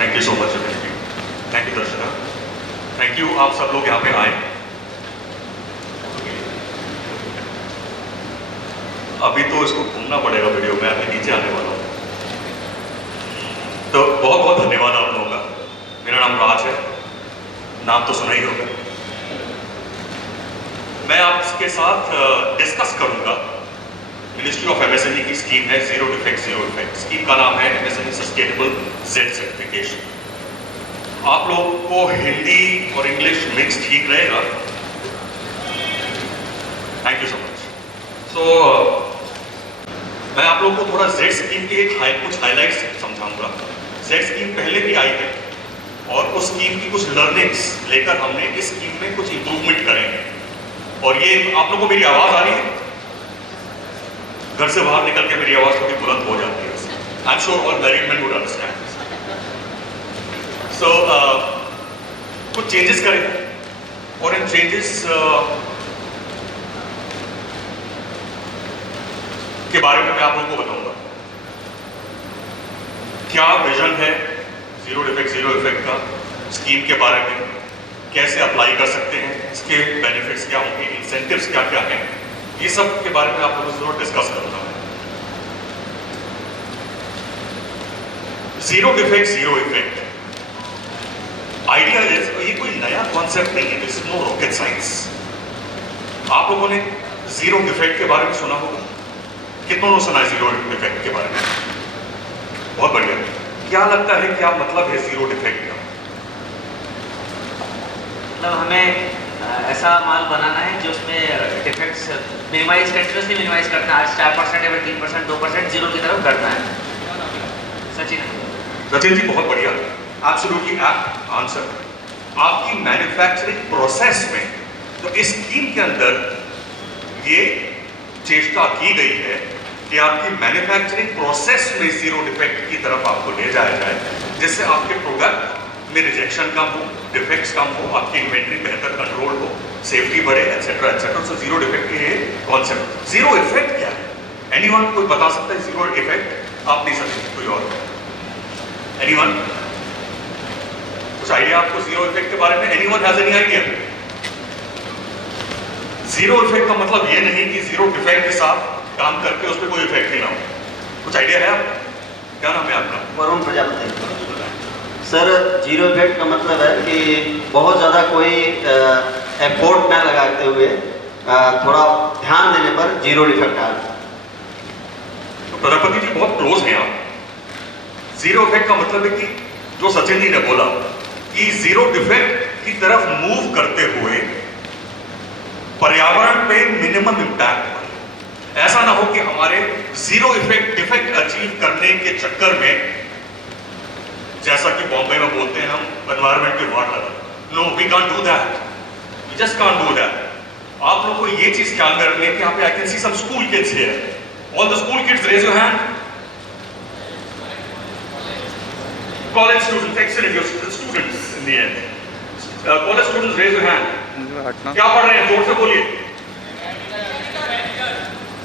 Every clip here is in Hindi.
Thank you so much. Thank you Darshana, thank you आप सब लोग यहाँ पे आए। अभी तो इसको घूमना पड़ेगा वीडियो में, अभी नीचे आने वाला हूँ। तो बहुत बहुत धन्यवाद आप लोगों का। मेरा नाम राज है, नाम तो सुना ही होगा। मैं आपके साथ डिस्कस करूंगा मिनिस्ट्री ऑफ एमएसएमई की स्कीम है zero defect zero effect. Scheme का नाम है एमएसएमई सस्टेनेबल जेड सर्टिफिकेशन। आप लोगों को हिंदी और इंग्लिश मिक्स ठीक रहेगा? Thank you so much. So मैं आप लोगों को थोड़ा जेड स्कीम के कुछ हाईलाइट्स समझाऊंगा। जेड स्कीम पहले भी आई है और उस स्कीम की कुछ लर्निंग्स लेकर हमने इस स्कीम में कुछ इंप्रूवमेंट करेंगे। और ये आप लोगों को मेरी आवाज आ रही है? घर से बाहर निकल के मेरी आवाज थोड़ी बुलंद हो जाती है। I am sure all married men would understand. So कुछ चेंजेस करें और इन चेंजेस के बारे में मैं आप लोगों को बताऊंगा। क्या विजन है जीरो डिफेक्ट जीरो इफेक्ट का, स्कीम के बारे में कैसे अप्लाई कर सकते हैं, इसके बेनिफिट्स क्या होंगे, इंसेंटिव्स क्या क्या हैं, ये सब के बारे में आप लोगों से जरूर डिस्कस करूंगा। Zero defect zero effect idea ये कोई नया कॉन्सेप्ट नहीं है, this is no rocket science. आप लोगों ने जीरो डिफेक्ट के बारे में सुना होगा, कितनों ने सुना है जीरो डिफेक्ट के बारे में? बहुत बढ़िया। क्या लगता है क्या मतलब है जीरो डिफेक्ट का? मतलब हमें ऐसा माल बनाना है जो उसमें डिफेक्ट्स मिनिमाइज कंटिन्यूसली मिनिमाइज करना है। आज 4% है, 3%, 2% जीरो की तरफ करना है। सचिन जी बहुत बढ़िया, एब्सोल्युटली एप्ट आंसर। आपकी मैन्युफैक्चरिंग प्रोसेस में तो इस स्कीम के अंदर ये चेष्टा की गई है कि आपकी मैन्युफैक्चरिंग प्रोसेस में जीरो डिफेक्ट की तरफ आपको ले जाया जाए, जिससे आपके प्रोडक्ट में रिजेक्शन कम हो, डिफेक्ट्स कम हो, आपकी इन्वेंट्री बेहतर कंट्रोल हो, सेफ्टी बढ़े, etcetera etcetera. So zero defect के ये कॉन्सेप्ट। जीरो इफेक्ट क्या है? एनीवन कोई बता सकता है जीरो इफेक्ट? आप नहीं सकते, कोई और? एनीवन? कुछ आइडिया आपको जीरो इफेक्ट के बारे में? Anyone has any idea? Zero effect का मतलब ये नहीं कि जीरो डिफेक्ट के साथ काम करके उस पर कोई इफेक्ट ही ना हो। कुछ आइडिया है आपको? क्या नाम है आपका? Varun Prajapati. Sir zero effect का मतलब है कि बहुत ज़्यादा कोई एफोर्ट न लगाते हुए थोड़ा ध्यान देने पर जीरो डिफेक्ट आ जाए। तो प्रजापति जी बहुत क्लोज हैं आप। जीरो इफेक्ट का मतलब है कि जो सचिन जी ने बोला कि जीरो डिफेक्ट की तरफ मूव करते हुए पर्यावरण पे मिनिमम इम्पैक्ट पड़े। ऐसा ना हो कि हमारे जीरो इफेक्ट डिफेक्ट अचीव करने के चक्कर में, जैसा कि बॉम्बे में बोलते हैं हम, एनवायरमेंट पे वार लगा। No, we can't do that, we just can't do that. आप लोगों को ये चीज ख्याल में रखनी है कि यहाँ पे I can see some school kids here. All the school kids raise your hand. College students, excellent, your students in the end. College students raise your hand. क्या पढ़ रहे हैं? जोर से बोलिए।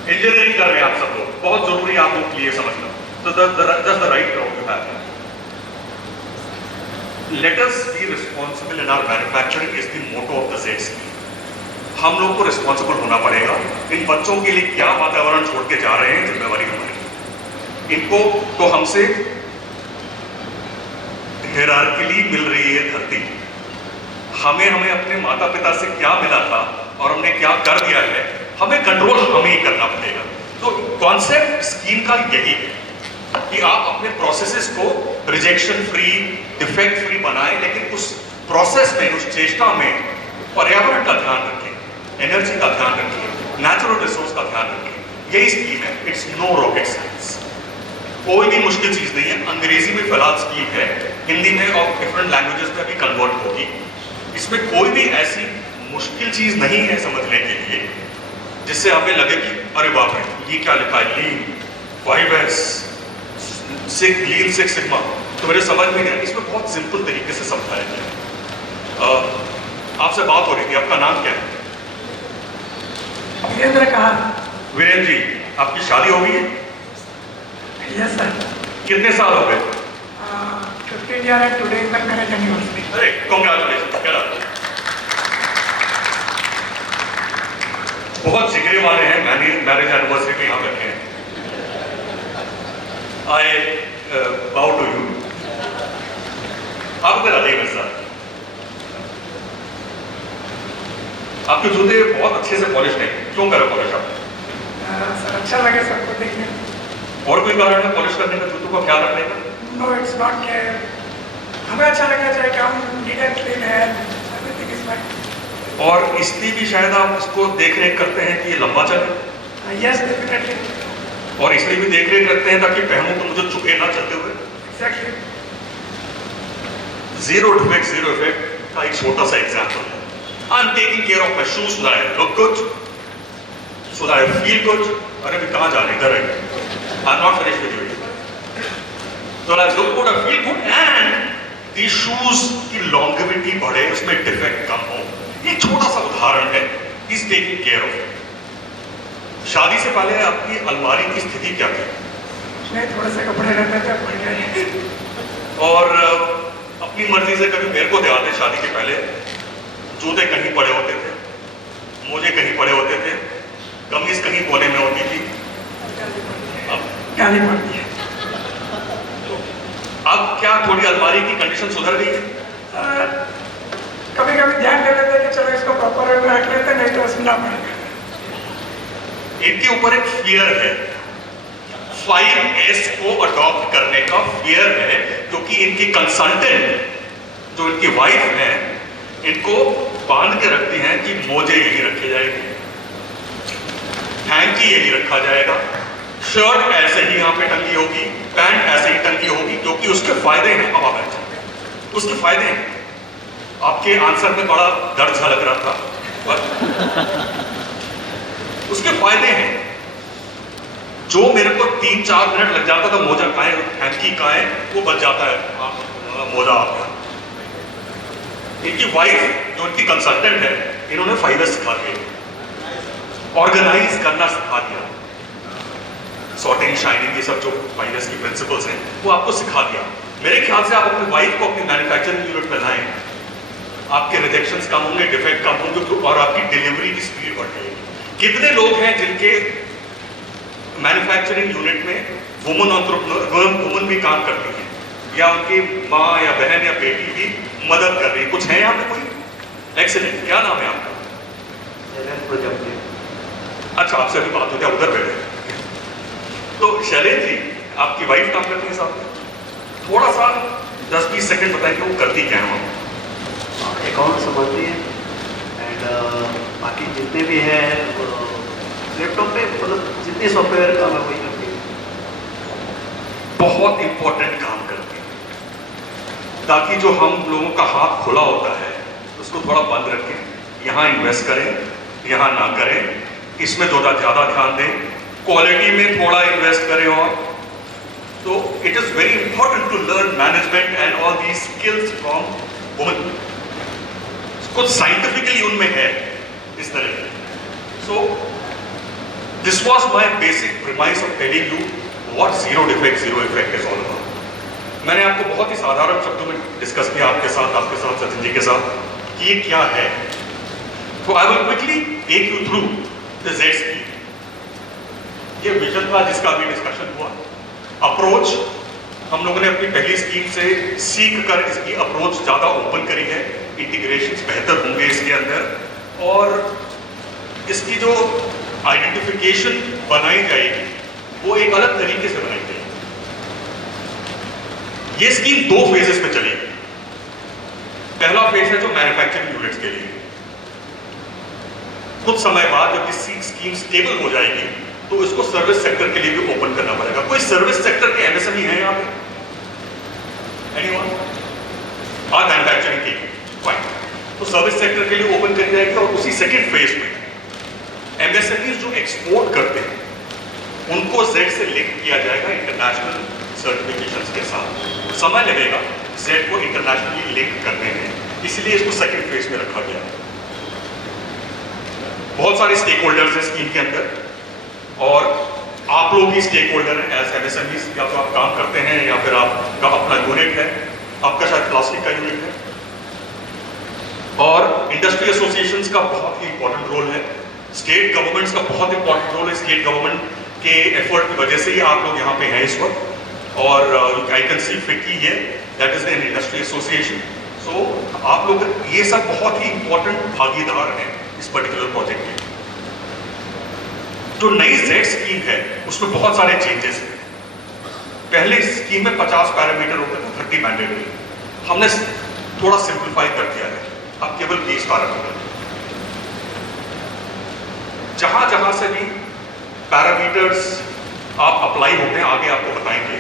इंजीनियरिंग कर रहे हैं आप सब लोग। बहुत जरूरी है आप लोग के लिए समझना। So that's the right crowd you have. Let us be responsible in our manufacturing is the motto of the Z scheme. हम लोग को रिस्पॉन्सिबल होना पड़ेगा। इन बच्चों के लिए क्या वातावरण छोड़ के जा रहे हैं, जिम्मेवारी हमारी। इनको तो हमसे हायरार्किली मिल रही है धरती। हमें अपने माता पिता से क्या मिला था और हमने क्या कर दिया है, हमें कंट्रोल हमें ही करना पड़ेगा। तो कॉन्सेप्ट स्कीम का यही है कि आप अपने प्रोसेसेस को रिजेक्शन फ्री, डिफेक्ट फ्री बनाएं, लेकिन उस प्रोसेस में, उस चेष्टा में पर्यावरण का ध्यान रखें, एनर्जी का ध्यान रखें, नेचुरल रिसोर्स का ध्यान रखें। यही स्कीम है। इट्स नो रॉकेट साइंस, कोई भी मुश्किल चीज नहीं है। अंग्रेजी में फिलहाल स्कीम है, हिंदी में और डिफरेंट लैंग्वेजेस में भी कन्वर्ट होगी। इसमें कोई भी ऐसी मुश्किल चीज नहीं है समझने के लिए जिससे हमें लगे कि अरे बाप रे, ये क्या लिखा है, लीन 5S लीन 6 सिग्मा, तो मेरे समझ में नहीं। इसमें बहुत सिंपल तरीके से समझाया गया। आपसे बात हो रही थी, आपका नाम क्या है? वीरेंद्र कहा। वीरेंद्र जी, आपकी शादी हो गई है? Yes sir. कितने साल हो गए? 15 year and today is my marriage anniversary. अरे कॉन्ग्रेचुलेशन, क्या बात है। बहुत जिगरे वाले हैं, मैरिज एनिवर्सरी पे यहाँ बैठे हैं। आई बाउ टू यू। आप इधर आइए मेरे साथ। आपके जूते बहुत अच्छे से पॉलिश नहीं, क्यों करा पॉलिश आप? सर अच्छा लगे सबको देखने। और कोई कारण है पॉलिश करने का, जूतों का ख्याल रखने का? नो इट्स नॉट के हमें अच्छा लगना चाहिए कि हम नीट एंड क्लीन है, एवरीथिंग इज फाइन। और इसलिए भी शायद आप उसको देख रेख करते हैं कि ये लंबा चले। Yes definitely. और इसलिए भी देख रेख करते हैं ताकि पहनूं तो मुझे चुके ना चलते हुए। Exactly. Zero defect zero effect का एक छोटा सा एग्जाम्पल है। I am taking care of my shoes so that I look good, so that I feel good. अरे मैं कहाँ जा रहे इधर है, I am not finish with you. So I look good, I feel good, and these shoes की longevity बढ़े, उसमें डिफेक्ट कम हो। ये छोटा सा उदाहरण है, he's taking care of it। शादी से पहले आपकी अलमारी की स्थिति क्या थी? नहीं थोड़े से कपड़े रहते थे, बढ़ गए। और अपनी मर्जी से कभी मेरे को ध्यान दे, शादी के पहले जूते कहीं पड़े होते थे, मोजे कहीं पड़े होते थे, कमीज कहीं कोने में होती थी। गाली पड़ती है। अब क्या थोड़ी अलमारी की कंडीशन सुधर गई है? कभी कभी ध्यान दे लेते कि चलो इसको प्रॉपर वे में रख लेते, नहीं तो सुनना पड़ेगा। इनके ऊपर एक फियर है, 5S को अडॉप्ट करने का फियर है, क्योंकि इनकी कंसल्टेंट जो इनकी वाइफ है इनको बांध के रखती हैं कि मोजे यही रखे जाएंगे, हैंकी यही रखा जाएगा, शर्ट ऐसे ही यहाँ पे टंगी होगी, पैंट ऐसे ही टंगी होगी, क्योंकि उसके फायदे हैं। अब आप बैठे, उसके फायदे हैं। आपके आंसर में बड़ा दर्द सा लग रहा था, उसके फायदे हैं। जो मेरे को 3-4 मिनट लग जाता था मोजा कहाँ है, हैंकी कहाँ है, वो बच जाता है, मोजा आ गया। इनकी वाइफ जो इनकी कंसल्टेंट है, इन्होंने 5S सिखा दिया, ऑर्गेनाइज करना सिखा दिया, सॉर्टिंग, शाइनिंग, ये सब जो 5S की प्रिंसिपल्स हैं वो आपको सिखा दिया। मेरे ख्याल से आप अपनी वाइफ को अपनी मैन्युफैक्चरिंग यूनिट में लाएं, आपके रिजेक्शंस कम होंगे, डिफेक्ट कम होंगे, और आपकी डिलीवरी की स्पीड बढ़ जाएगी। कितने लोग हैं जिनके मैन्युफैक्चरिंग यूनिट में वुमन भी काम करती हैं, या उनकी माँ या बहन या बेटी भी मदद कर रही है? कुछ है यहाँ पे कोई? एक्सीलेंट। क्या नाम है आपका? अच्छा, आपसे अभी बात होती है, उधर बैठे। तो शैलेश जी, आपकी वाइफ काम करती है साथ में, थोड़ा सा 10-20 सेकंड बताएं कि वो करती क्या है? अकाउंट संभालती है, एंड बाकी जितने भी हैं लैपटॉप पे, मतलब जितने सॉफ्टवेयर काम है वही करती है। बहुत इंपॉर्टेंट काम करती है, ताकि जो हम लोगों का हाथ खुला होता है उसको थोड़ा बंद रखें, यहाँ इन्वेस्ट करें, यहाँ ना करें, इसमें थोड़ा ज़्यादा ध्यान दें, क्वालिटी में थोड़ा इन्वेस्ट करें। और तो it is very important to learn management and all these skills from women. कुछ साइंटिफिकली उनमें है इस तरह के। So this was my basic premise of telling you what zero defect zero effect is all about. मैंने आपको बहुत ही साधारण शब्दों में डिस्कस किया आपके साथ सचिन जी के साथ कि ये क्या है। तो I will quickly take you through the Z scheme. ये विजन था जिसका अभी डिस्कशन हुआ। अप्रोच हम लोगों ने अपनी पहली स्कीम से सीख कर इसकी अप्रोच ज़्यादा ओपन करी है, इंटीग्रेशंस बेहतर होंगे इसके अंदर, और इसकी जो आइडेंटिफिकेशन बनाई जाएगी वो एक अलग तरीके से बनाई जाएगी। ये स्कीम 2 फेजेस में चलेगी। पहला फेज है जो मैन्युफैक्चरिंग यूनिट्स के लिए। कुछ समय बाद जब ये स्कीम स्टेबल हो जाएगी तो इसको सर्विस सेक्टर के लिए भी ओपन करना पड़ेगा। कोई सर्विस सेक्टर के एमएसएमई है यहाँ पे? एनीवन? और मैन्युफैक्चरिंग की? फाइन। तो सर्विस सेक्टर के लिए ओपन करी जाएगी, और उसी सेकंड फेज में एमएसएमई जो एक्सपोर्ट करते हैं उनको जेड से लिंक किया जाएगा इंटरनेशनल सर्टिफिकेशंस के साथ। समय लगेगा जेड को इंटरनेशनली लिंक करने में, इसलिए इसको सेकंड फेज में रखा गया। बहुत सारे स्टेक होल्डर्स हैं स्कीम के अंदर, और आप लोग भी स्टेक होल्डर हैं एज एमएसएमईज। या तो आप काम करते हैं या फिर आपका अपना यूनिट है, आपका शायद प्लास्टिक का यूनिट है। और इंडस्ट्री एसोसिएशंस का बहुत ही इंपॉर्टेंट रोल है, स्टेट गवर्नमेंट्स का बहुत इंपॉर्टेंट रोल है। स्टेट गवर्नमेंट के एफर्ट की वजह से ही आप लोग यहाँ पे हैं इस वक्त। और आई कैन सी फिक्की है, that is an industry association. So आप लोग ये सब बहुत ही इंपॉर्टेंट भागीदार हैं इस पर्टिकुलर प्रोजेक्ट के। जो नई जेड स्कीम है उसमें बहुत सारे चेंजेस हैं। पहले स्कीम में 50 पैरामीटर होते थे, 30 मैंडेटरी, हमने थोड़ा सिंप्लीफाई कर दिया है, अब केवल 20 पैरामीटर। जहां जहां से भी पैरामीटर्स आप अप्लाई होते हैं आगे आपको बताएंगे,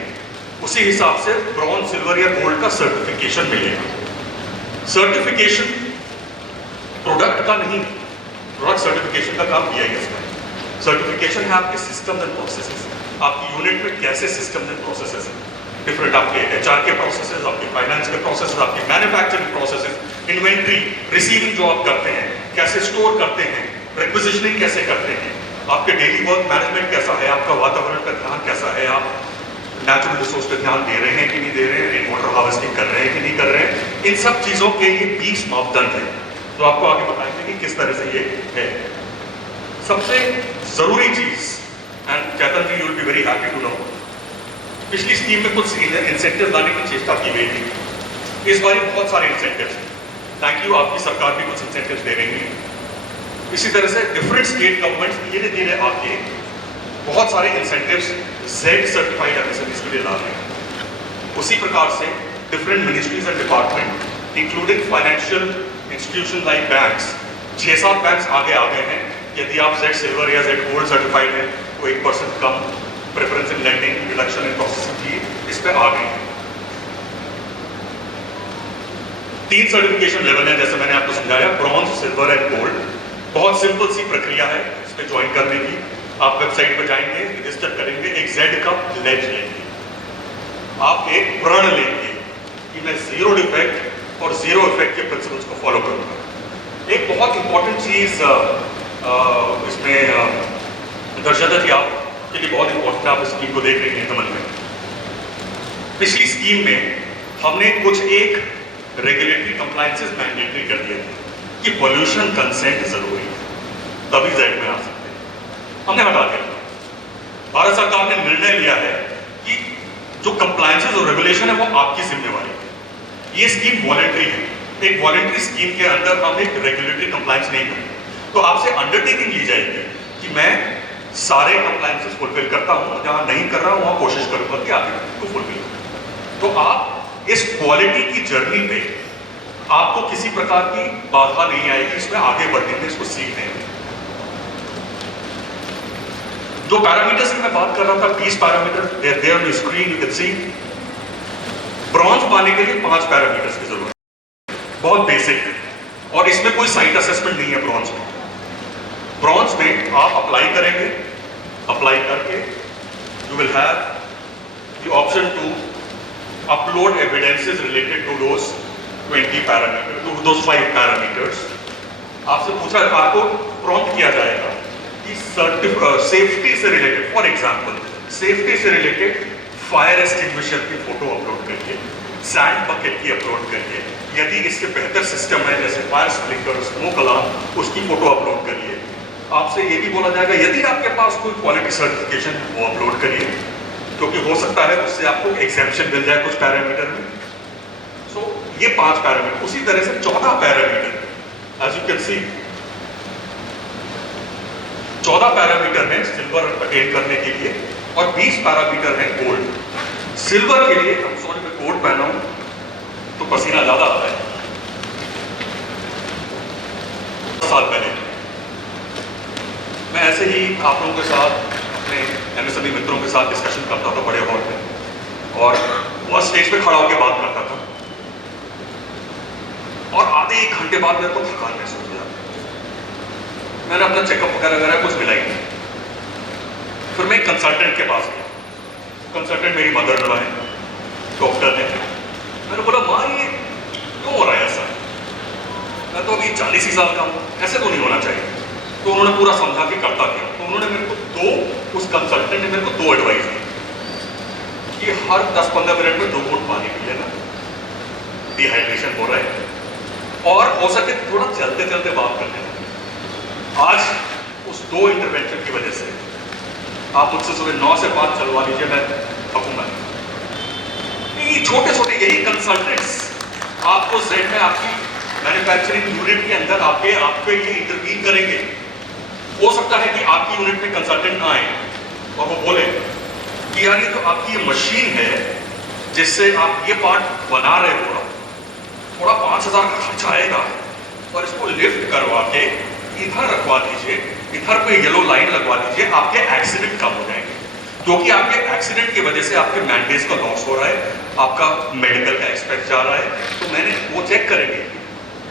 उसी हिसाब से ब्रॉन्ज, सिल्वर या गोल्ड का सर्टिफिकेशन मिलेगा। सर्टिफिकेशन प्रोडक्ट का नहीं, प्रोडक्ट सर्टिफिकेशन का काम BIS का है। सर्टिफिकेशन है आपके सिस्टम एंड प्रोसेसेस, आपकी यूनिट में कैसे सिस्टम एंड प्रोसेसेस हैं, डिफरेंट आपके HR के प्रोसेसेस, आपके फाइनेंस के प्रोसेसेस, आपके मैन्युफैक्चरिंग प्रोसेसेस, इन्वेंट्री, रिसीविंग जो आप करते हैं, कैसे स्टोर करते हैं, रिक्विजिशनिंग कैसे करते हैं, आपके डेली वर्क मैनेजमेंट कैसा है, आपका वातावरण का ध्यान कैसा है, आप नेचुरल रिसोर्स पे ध्यान दे रहे हैं कि नहीं दे रहे हैं, रेन वाटर हार्वेस्टिंग कर रहे हैं कि नहीं कर रहे हैं, इन सब चीजों के ये 20 मापदंड है जो आपको आगे बताएंगे कि किस तरह से ये है। सबसे जरूरी चीज, and Chetan ji, you will be very happy to know, पिछली स्कीम में कुछ इंसेंटिव लाने की चेष्टा की गई थी, इस बार बहुत सारे इंसेंटिव्स हैं। थैंक यू, आपकी सरकार भी कुछ इंसेंटिव्स दे रही है। इसी तरह से डिफरेंट स्टेट गवर्नमेंट्स धीरे धीरे आके बहुत सारे इंसेंटिव्स जेड सर्टिफाइड MSMEs के लिए ला रहे हैं। उसी प्रकार से different ministries and department, including financial institution like banks, 6-7 banks आगे आ गए हैं। यदि आप जेड सिल्वर या जेड गोल्ड सर्टिफाइड हैं तो 1% कम preference in lending, reduction in processing fee, इस पे आ गए हैं। 3 सर्टिफिकेशन लेवल है, जैसे मैंने आपको समझाया, ब्रॉन्ज, सिल्वर एंड गोल्ड। बहुत सिंपल सी प्रक्रिया है इस पे ज्वाइन करने की। आप वेबसाइट पर जाएंगे, रजिस्टर करेंगे, एक जेड का प्लेज लेंगे, आप एक प्रण लेंगे कि मैं 0 डिफेक्ट और 0 इफेक्ट के प्रिंसिपल्स को फॉलो करूंगा। एक बहुत इंपॉर्टेंट चीज इसमें दर्शाता थी आपके लिए, बहुत इंपॉर्टेंट, आप इस स्कीम को देख रहे हैं समझ में। पिछली स्कीम में हमने कुछ एक रेगुलेटरी कंप्लायंसेस मैंडेटरी कर दिए थे कि पोल्यूशन कंसेंट जरूरी है, तभी जेड में आ सकते हैं, हमने हटा दिया। भारत सरकार ने निर्णय लिया है कि जो कंप्लायंसेस और रेगुलेशन है वो आपकी जिम्मेवारी है। ये स्कीम वॉलंटरी है, एक वॉलंटरी स्कीम के अंदर हम एक रेगुलेटरी कंप्लायंस नहीं करते, तो आपसे अंडरटेकिंग ली जाएगी कि मैं सारे कंप्लायंसेस फुलफिल करता हूं, जहां नहीं कर रहा हूं वहां कोशिश करूंगा कि आप इसको फुलफिल करें। तो आप इस क्वालिटी की जर्नी पे आपको किसी प्रकार की बाधा नहीं आएगी, इसमें आगे बढ़ने में, इसको सीखने में। जो पैरामीटर्स की मैं बात कर रहा था, 20 parameter, there on the screen you can see. Bronze पाने के लिए 5 पैरामीटर्स की जरूरत है, बहुत बेसिक है, और इसमें कोई साइट असेसमेंट नहीं है ब्रॉन्ज में। ब्रॉन्ज में आप अप्लाई करेंगे, अप्लाई करके you will have the option to upload evidences related to those 20 parameter, to those 5 parameters. आपसे पूछा, आपको प्रॉम्प्ट किया जाएगा कि सेफ्टी से रिलेटेड, फॉर एग्जांपल सेफ्टी से रिलेटेड फायर एक्सटिंग्विशर की फोटो अपलोड करिए, सैंड बकेट की अपलोड करिए, यदि इससे बेहतर सिस्टम है जैसे फायर स्प्रिंकलर, स्मोक अलार्म, उसकी फोटो अपलोड करिए। आपसे ये भी बोला जाएगा यदि आपके पास कोई क्वालिटी सर्टिफिकेशन है वो अपलोड करिए, क्योंकि हो सकता है उससे आपको एग्जेम्पशन मिल जाए कुछ पैरामीटर में। सो ये 5 पैरामीटर, उसी तरह से 14 parameter, as you can see 14 parameter हैं सिल्वर अटेन करने के लिए और 20 पैरामीटर हैं गोल्ड। सिल्वर के लिए हम सॉरी मैं कोट पहना हूं तो पसीना ज्यादा आता है। 10 साल पहले मैं ऐसे ही आप लोगों के साथ, अपने MSME मित्रों के साथ डिस्कशन करता था बड़े हॉल में, और वह स्टेज पे खड़ा होकर बात करता था, और आधे 1 घंटे बाद मेरे को थकान महसूस हो जाती। मैंने अपना चेकअप वगैरह कुछ मिला ही नहीं। फिर मैं कंसल्टेंट के पास गया, कंसल्टेंट मेरी मदर इन लॉ है, डॉक्टर है। मैंने बोला माँ ये क्यों हो रहा है ऐसा, मैं तो अभी 40 ही साल का हूँ, ऐसे तो नहीं होना चाहिए। तो उन्होंने पूरा समझा कि करता क्या। तो उन्होंने मेरे को उस कंसल्टेंट ने मेरे को 2 एडवाइस दी कि हर 10-15 मिनट में 2 घूंट पानी पी लेना, डिहाइड्रेशन हो रहा है और हो सके तो थोड़ा चलते चलते बात करने लगे। आज उस 2 इंटरवेंशन की वजह से आप मुझसे सुबह 9 से 5 चलवा लीजिए, मैं थकूंगा नहीं। ये छोटे छोटे यही कंसल्टेंट्स आपको जेड में आपकी मैन्युफैक्चरिंग यूनिट के अंदर आपके ये इंटरवीन करेंगे। हो सकता है कि आपकी यूनिट में कंसल्टेंट ना आए और वो बोले कि यार ये तो आपकी ये मशीन है जिससे आप ये पार्ट बना रहे हो, थोड़ा 5,000 का खर्चा आएगा और इसको लिफ्ट करवा के इधर रखवा दीजिए, इधर पे येलो लाइन लगवा दीजिए, आपके एक्सीडेंट कम हो जाएंगे। क्योंकि आपके एक्सीडेंट की वजह से आपके मैंडेज का लॉस हो रहा है, आपका मेडिकल का एक्सपेंस जा रहा है, तो मैंने वो चेक करेंगे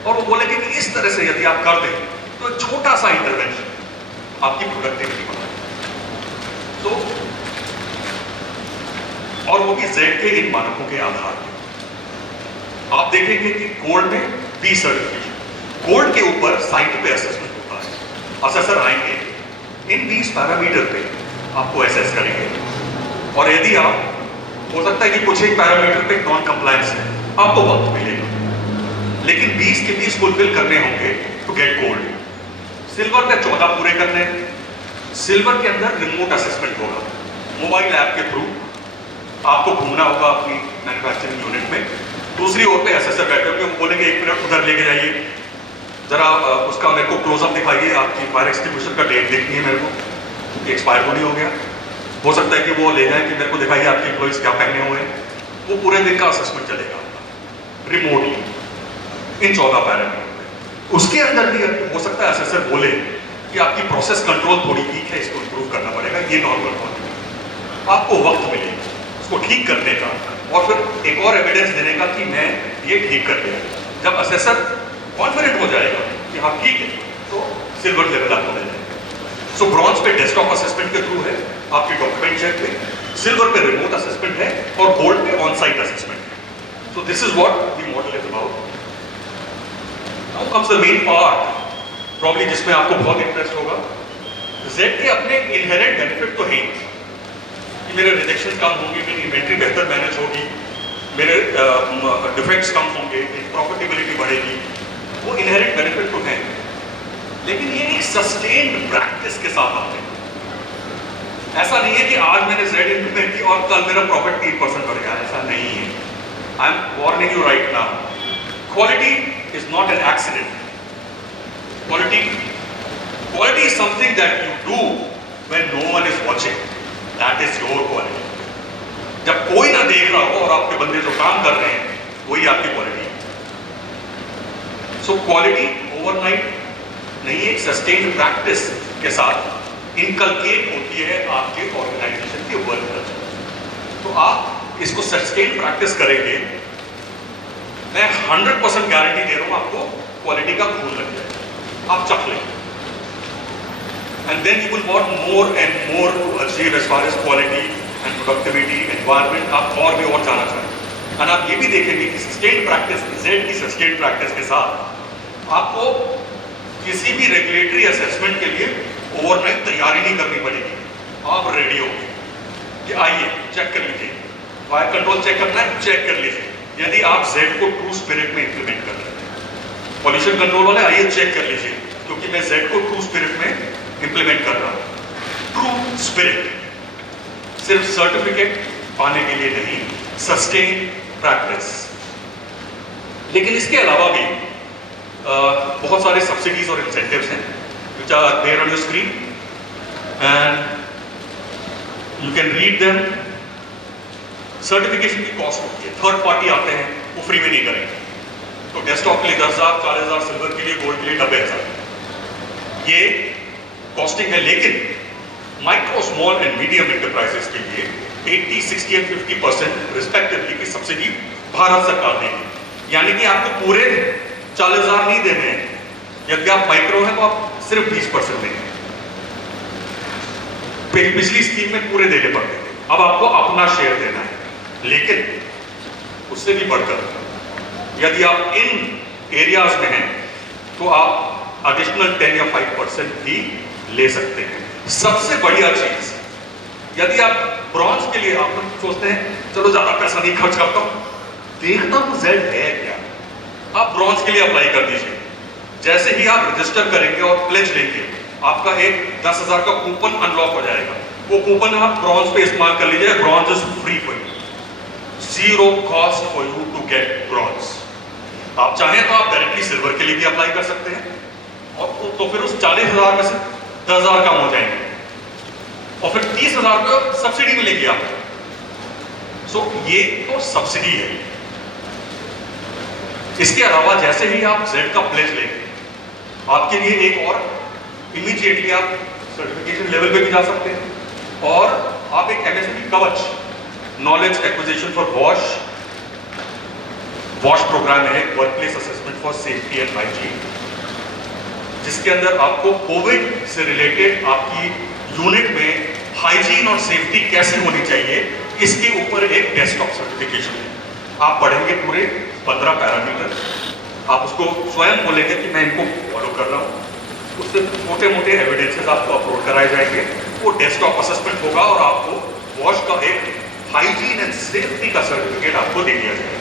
और वो बोलेंगे कि इस तरह से यदि आप कर दें तो एक छोटा सा इंटरवेंशन आपकी प्रोडक्टिविटी बढ़ाए। तो और वो भी जेड के इन मानकों के आधार पर आप देखेंगे कि गोल्ड में बी सर्टिफिकेशन, गोल्ड के ऊपर साइट पे असेसमेंट होता है। असेसर आएंगे, इन 20 पैरामीटर पे आपको असेस करेंगे और यदि आप हो सकता है कि कुछ एक पैरामीटर पे नॉन कंप्लायंस है, आपको वक्त मिलेगा, लेकिन 20 के 20 फुलफिल करने होंगे टू गेट गोल्ड। सिल्वर पे 14 पूरे करने हैं। सिल्वर के अंदर रिमोट असेसमेंट होगा, मोबाइल ऐप के थ्रू आपको घूमना होगा अपनी मैन्युफैक्चरिंग यूनिट में। दूसरी ओर पे असेसर बैठे होंगे, वो बोलेंगे 1 मिनट उधर लेके जाइए, जरा उसका मेरे को क्लोजअप दिखाइए, आपकी फायर एक्सटिंग्विशर का डेट देखनी है मेरे को, एक्सपायर तो नहीं हो गया। हो सकता है कि वो ले जाए कि मेरे को दिखाइए आपके एम्प्लॉइज क्या पहने हुए हैं। वो पूरे दिन का असेसमेंट चलेगा रिमोटली इन 14 पैरामीटर। उसके अंदर भी हो सकता है असेसर बोले कि आपकी प्रोसेस कंट्रोल थोड़ी वीक है, इसको इंप्रूव करना पड़ेगा, ये नॉर्मल क्वांटिटी। आपको वक्त मिलेगा उसको ठीक करने का और फिर एक और एविडेंस देने का कि मैं ये ठीक कर लिया। जब असेसर कॉन्फिडेंट हो जाएगा कि हाँ ठीक है, तो सिल्वर लेवल आपको मिल जाएगा। सो ब्रॉन्ज पे डेस्कटॉप असेसमेंट के थ्रू है आपकी डॉक्यूमेंट चेक पे, सिल्वर पे रिमोट असेसमेंट है और गोल्ड पे ऑन साइट असेसमेंट है। So this is what the model is about. Now comes the main part, probably जिसमें आपको बहुत इंटरेस्ट होगा। जेड के अपने इनहेरेंट बेनिफिट तो है कि मेरे रिजेक्शन कम होंगे, मेरी इन्वेंट्री बेहतर मैनेज होगी, मेरे डिफेक्ट्स कम होंगे, प्रॉफिटेबिलिटी बढ़ेगी, वो इनहेरेंट बेनिफिट तो है, लेकिन ये एक सस्टेन्ड प्रैक्टिस के साथ आते हैं। ऐसा नहीं है कि आज मैंने जेड इंप्लीमेंट की और कल मेरा प्रॉफिट 3% बढ़ गया, ऐसा नहीं है। I am warning you right now, quality is not an accident. Quality is something that you do when no one is watching. That is your quality. जब कोई ना देख रहा हो और आपके बंदे जो काम कर रहे हैं वही आपकी क्वालिटी है। सो क्वालिटी ओवरनाइट नहीं, एक सस्टेन्ड प्रैक्टिस के साथ इनकलकेट होती है आपके ऑर्गेनाइजेशन के वर्क कल्चर। तो आप इसको सस्टेन्ड प्रैक्टिस करेंगे, मैं 100% गारंटी दे रहा हूं आपको क्वालिटी का खून लग जाएगा, आप चख लेंगे। And then you will want more and more to achieve as far as quality and productivity, environment, आप और भी और जाना चाहेंगे। और आप ये भी देखेंगे कि सस्टेन्ड प्रैक्टिस, जेड की सस्टेन्ड प्रैक्टिस के साथ आपको किसी भी रेगुलेटरी असेसमेंट के लिए ओवरनाइट तैयारी नहीं करनी पड़ेगी। आप रेडी हो कि आइए चेक कर लीजिए, फायर कंट्रोल चेक करना है, चेक कर लीजिए। यदि आप जेड को ट्रू स्पिरिट में इंप्लीमेंट कर रहे हैं, पॉल्यूशन कंट्रोल वाले आइए चेक कर लीजिए, क्योंकि मैं जेड को ट्रू स्पिरिट में इंप्लीमेंट कर रहा हूं। ट्रू स्पिरिट सिर्फ सर्टिफिकेट पाने के लिए नहीं, सस्टेन प्रैक्टिस। लेकिन इसके अलावा भी बहुत सारे सब्सिडीज और इंसेंटिव्स हैं which are there on your screen and you can read them। Certification की कॉस्ट होती है, थर्ड पार्टी आते हैं वो फ्री में नहीं करेंगे। तो डेस्कटॉप के लिए 10,000, 40,000, सिल्वर के लिए, गोल्ड के लिए 90,000 ये कॉस्टिंग है। लेकिन micro, small and medium enterprises के लिए 80, 60 एंड 50% रिस्पेक्टिवली की सब्सिडी भारत सरकार देगी। यानी कि आपको पूरे 40,000 नहीं देने हैं, यदि आप माइक्रो हैं तो आप सिर्फ 20% देंगे। पिछली स्कीम में पूरे देने पड़ते थे, अब आपको अपना शेयर देना है। लेकिन उससे भी बढ़कर यदि आप इन एरियाज में हैं तो आप एडिशनल 10 या 5% भी ले सकते हैं। सबसे बढ़िया चीज, यदि आप ब्रॉन्ज के लिए आप सोचते हैं चलो ज्यादा पैसा नहीं खर्च करता हूं, देखता हूं जेड है क्या, आप ब्रॉन्ज के लिए अप्लाई कर दीजिए। जैसे ही आप रजिस्टर करेंगे और प्लेज लेंगे, आपका एक 10,000 का कूपन अनलॉक हो जाएगा। वो कूपन आप ब्रॉन्ज पे इस्तेमाल कर लीजिए। Bronze is free for you, zero cost for you to get bronze. आप चाहें तो आप डायरेक्टली सिल्वर के लिए भी अप्लाई कर सकते हैं, और तो फिर उस 40,000 में से 10,000 कम हो जाएंगे, और फिर 30,000 को सब्सिडी मिलेगी आपको। सो ये तो सब्सिडी है। इसके अलावा जैसे ही आप जेड का प्लेज लेंगे, आपके लिए एक और इमीडिएटली आप सर्टिफिकेशन लेवल पे भी जा सकते हैं, और आप एक MSP Kavach knowledge acquisition for वॉश प्रोग्राम है, work place assessment for safety and hygiene, जिसके अंदर आपको कोविड से रिलेटेड आपकी यूनिट में हाइजीन और सेफ्टी कैसे होनी चाहिए, इसके ऊपर एक डेस्कटॉप सर्टिफिकेशन है। आप पढ़ेंगे पूरे 15 पैरामीटर, आप उसको स्वयं बोलेंगे कि मैं इनको फॉलो कर रहा हूँ, उससे छोटे मोटे एविडेंसेस आपको अपलोड कराए जाएंगे। वो डेस्कटॉप असेसमेंट होगा और आपको वॉश का एक हाइजीन एंड सेफ्टी का सर्टिफिकेट आपको दे दिया जाएगा।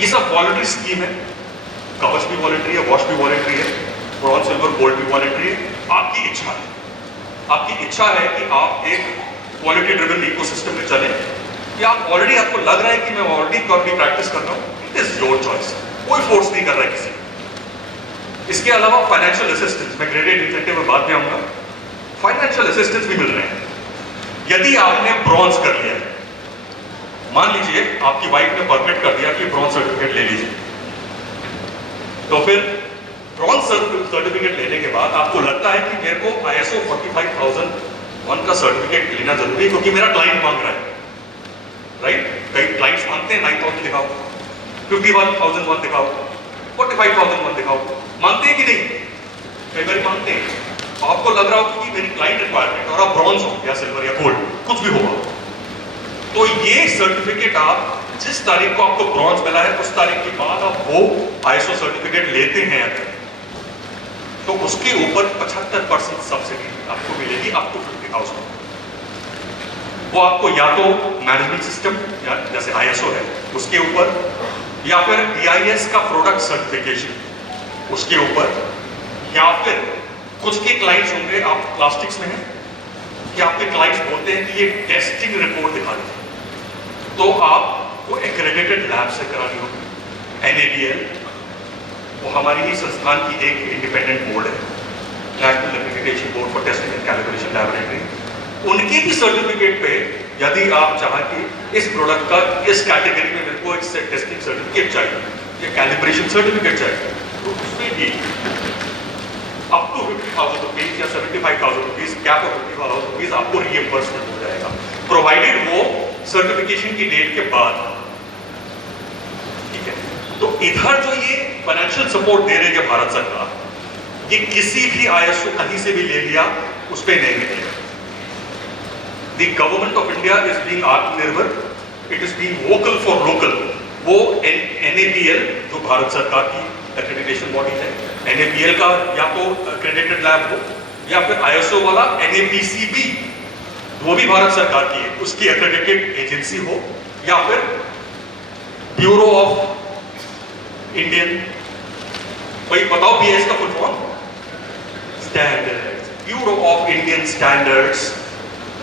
ये सब वॉलंटरी स्कीम है। कवच भी वॉलंटरी है, वॉश भी वॉलंटरी है, ब्रॉन्ज सिल्वर गोल्ड भी वॉलंटरी है। आपकी इच्छा है, आपकी इच्छा है कि आप एक क्वालिटी ड्रिवन इकोसिस्टम में चलें, या आप ऑलरेडी आपको लग रहा है कि मैं ऑलरेडी कॉपी प्रैक्टिस कर रहा हूँ। इट इज योर चॉइस, कोई फोर्स नहीं कर रहा है किसी। इसके अलावा फाइनेंशियल असिस्टेंस, मैं ग्रेडेड इंसेंटिव में बाद में आऊंगा, फाइनेंशियल असिस्टेंस भी मिल रहे हैं। यदि आपने ब्रॉन्ज कर लिया है, मान लीजिए आपकी वाइफ ने परमिट कर दिया कि ब्रॉन्ज सर्टिफिकेट ले लीजिए, तो फिर ब्रॉन्ज सर्टिफिकेट लेने के बाद आपको लगता है कि मेरे को ISO 45001 का सर्टिफिकेट लेना जरूरी है, क्योंकि मेरा क्लाइंट मांग रहा है, राइट? कई क्लाइंट्स मांगते हैं 9,000 दिखाओ, 51,001 दिखाओ, 45,001 दिखाओ, मांगते हैं कि नहीं? कई बार मांगते हैं। आपको लग रहा हो कि मेरी क्लाइंट रिक्वायरमेंट, और आप ब्रॉन्ज हो या सिल्वर या गोल्ड, कुछ भी होगा, तो ये सर्टिफिकेट आप जिस तारीख को आपको ब्रॉन्ज मिला है, उस तारीख के बाद आप वो ISO सर्टिफिकेट लेते हैं अगर, तो उसके ऊपर 75% सब्सिडी आपको मिलेगी, अप टू 50,000। वो आपको या तो मैनेजमेंट सिस्टम या जैसे ISO है उसके ऊपर, या फिर BIS का प्रोडक्ट सर्टिफिकेशन उसके ऊपर, या फिर कुछ के क्लाइंट्स होंगे, आप प्लास्टिक्स में हैं, कि आपके क्लाइंट्स बोलते हैं कि ये टेस्टिंग रिपोर्ट दिखा दें, तो आपको एक्रेडिटेड लैब से करानी होगी। NABL, वो हमारी ही संस्थान की एक इंडिपेंडेंट बोर्ड है, national accreditation board for testing and calibration laboratory. उनके भी सर्टिफिकेट पे यदि आप चाहें कि इस प्रोडक्ट का इस कैटेगरी में मेरे को एक टेस्टिंग सर्टिफिकेट चाहिए या कैलिब्रेशन सर्टिफिकेट चाहिए, तो उसमें भी अप टू 50,000 रुपीज या 75,000 रुपीज, कैप ऑफ 50,000 रुपीज आपको रीइंबर्समेंट हो जाएगा, प्रोवाइडेड वो सर्टिफिकेशन की डेट के बाद। ठीक है, तो इधर जो ये फाइनेंशियल सपोर्ट दे रही है भारत सरकार, ये किसी भी ISO कहीं से भी ले लिया उस पर नहीं मिलेगा। The government of India is being आत्मनिर्भर, it is being vocal for local। वो NABL जो भारत सरकार की एक्रेडिटेशन बॉडी है, NABL का या तो एक्रेडिटेड लैब हो, या फिर ISO वाला NAPCB, वो भी भारत सरकार की है, उसकी एक्रेडिटेड एजेंसी हो, या फिर ब्यूरो ऑफ इंडियन, भाई बताओ BIS का full form, standards, bureau of Indian standards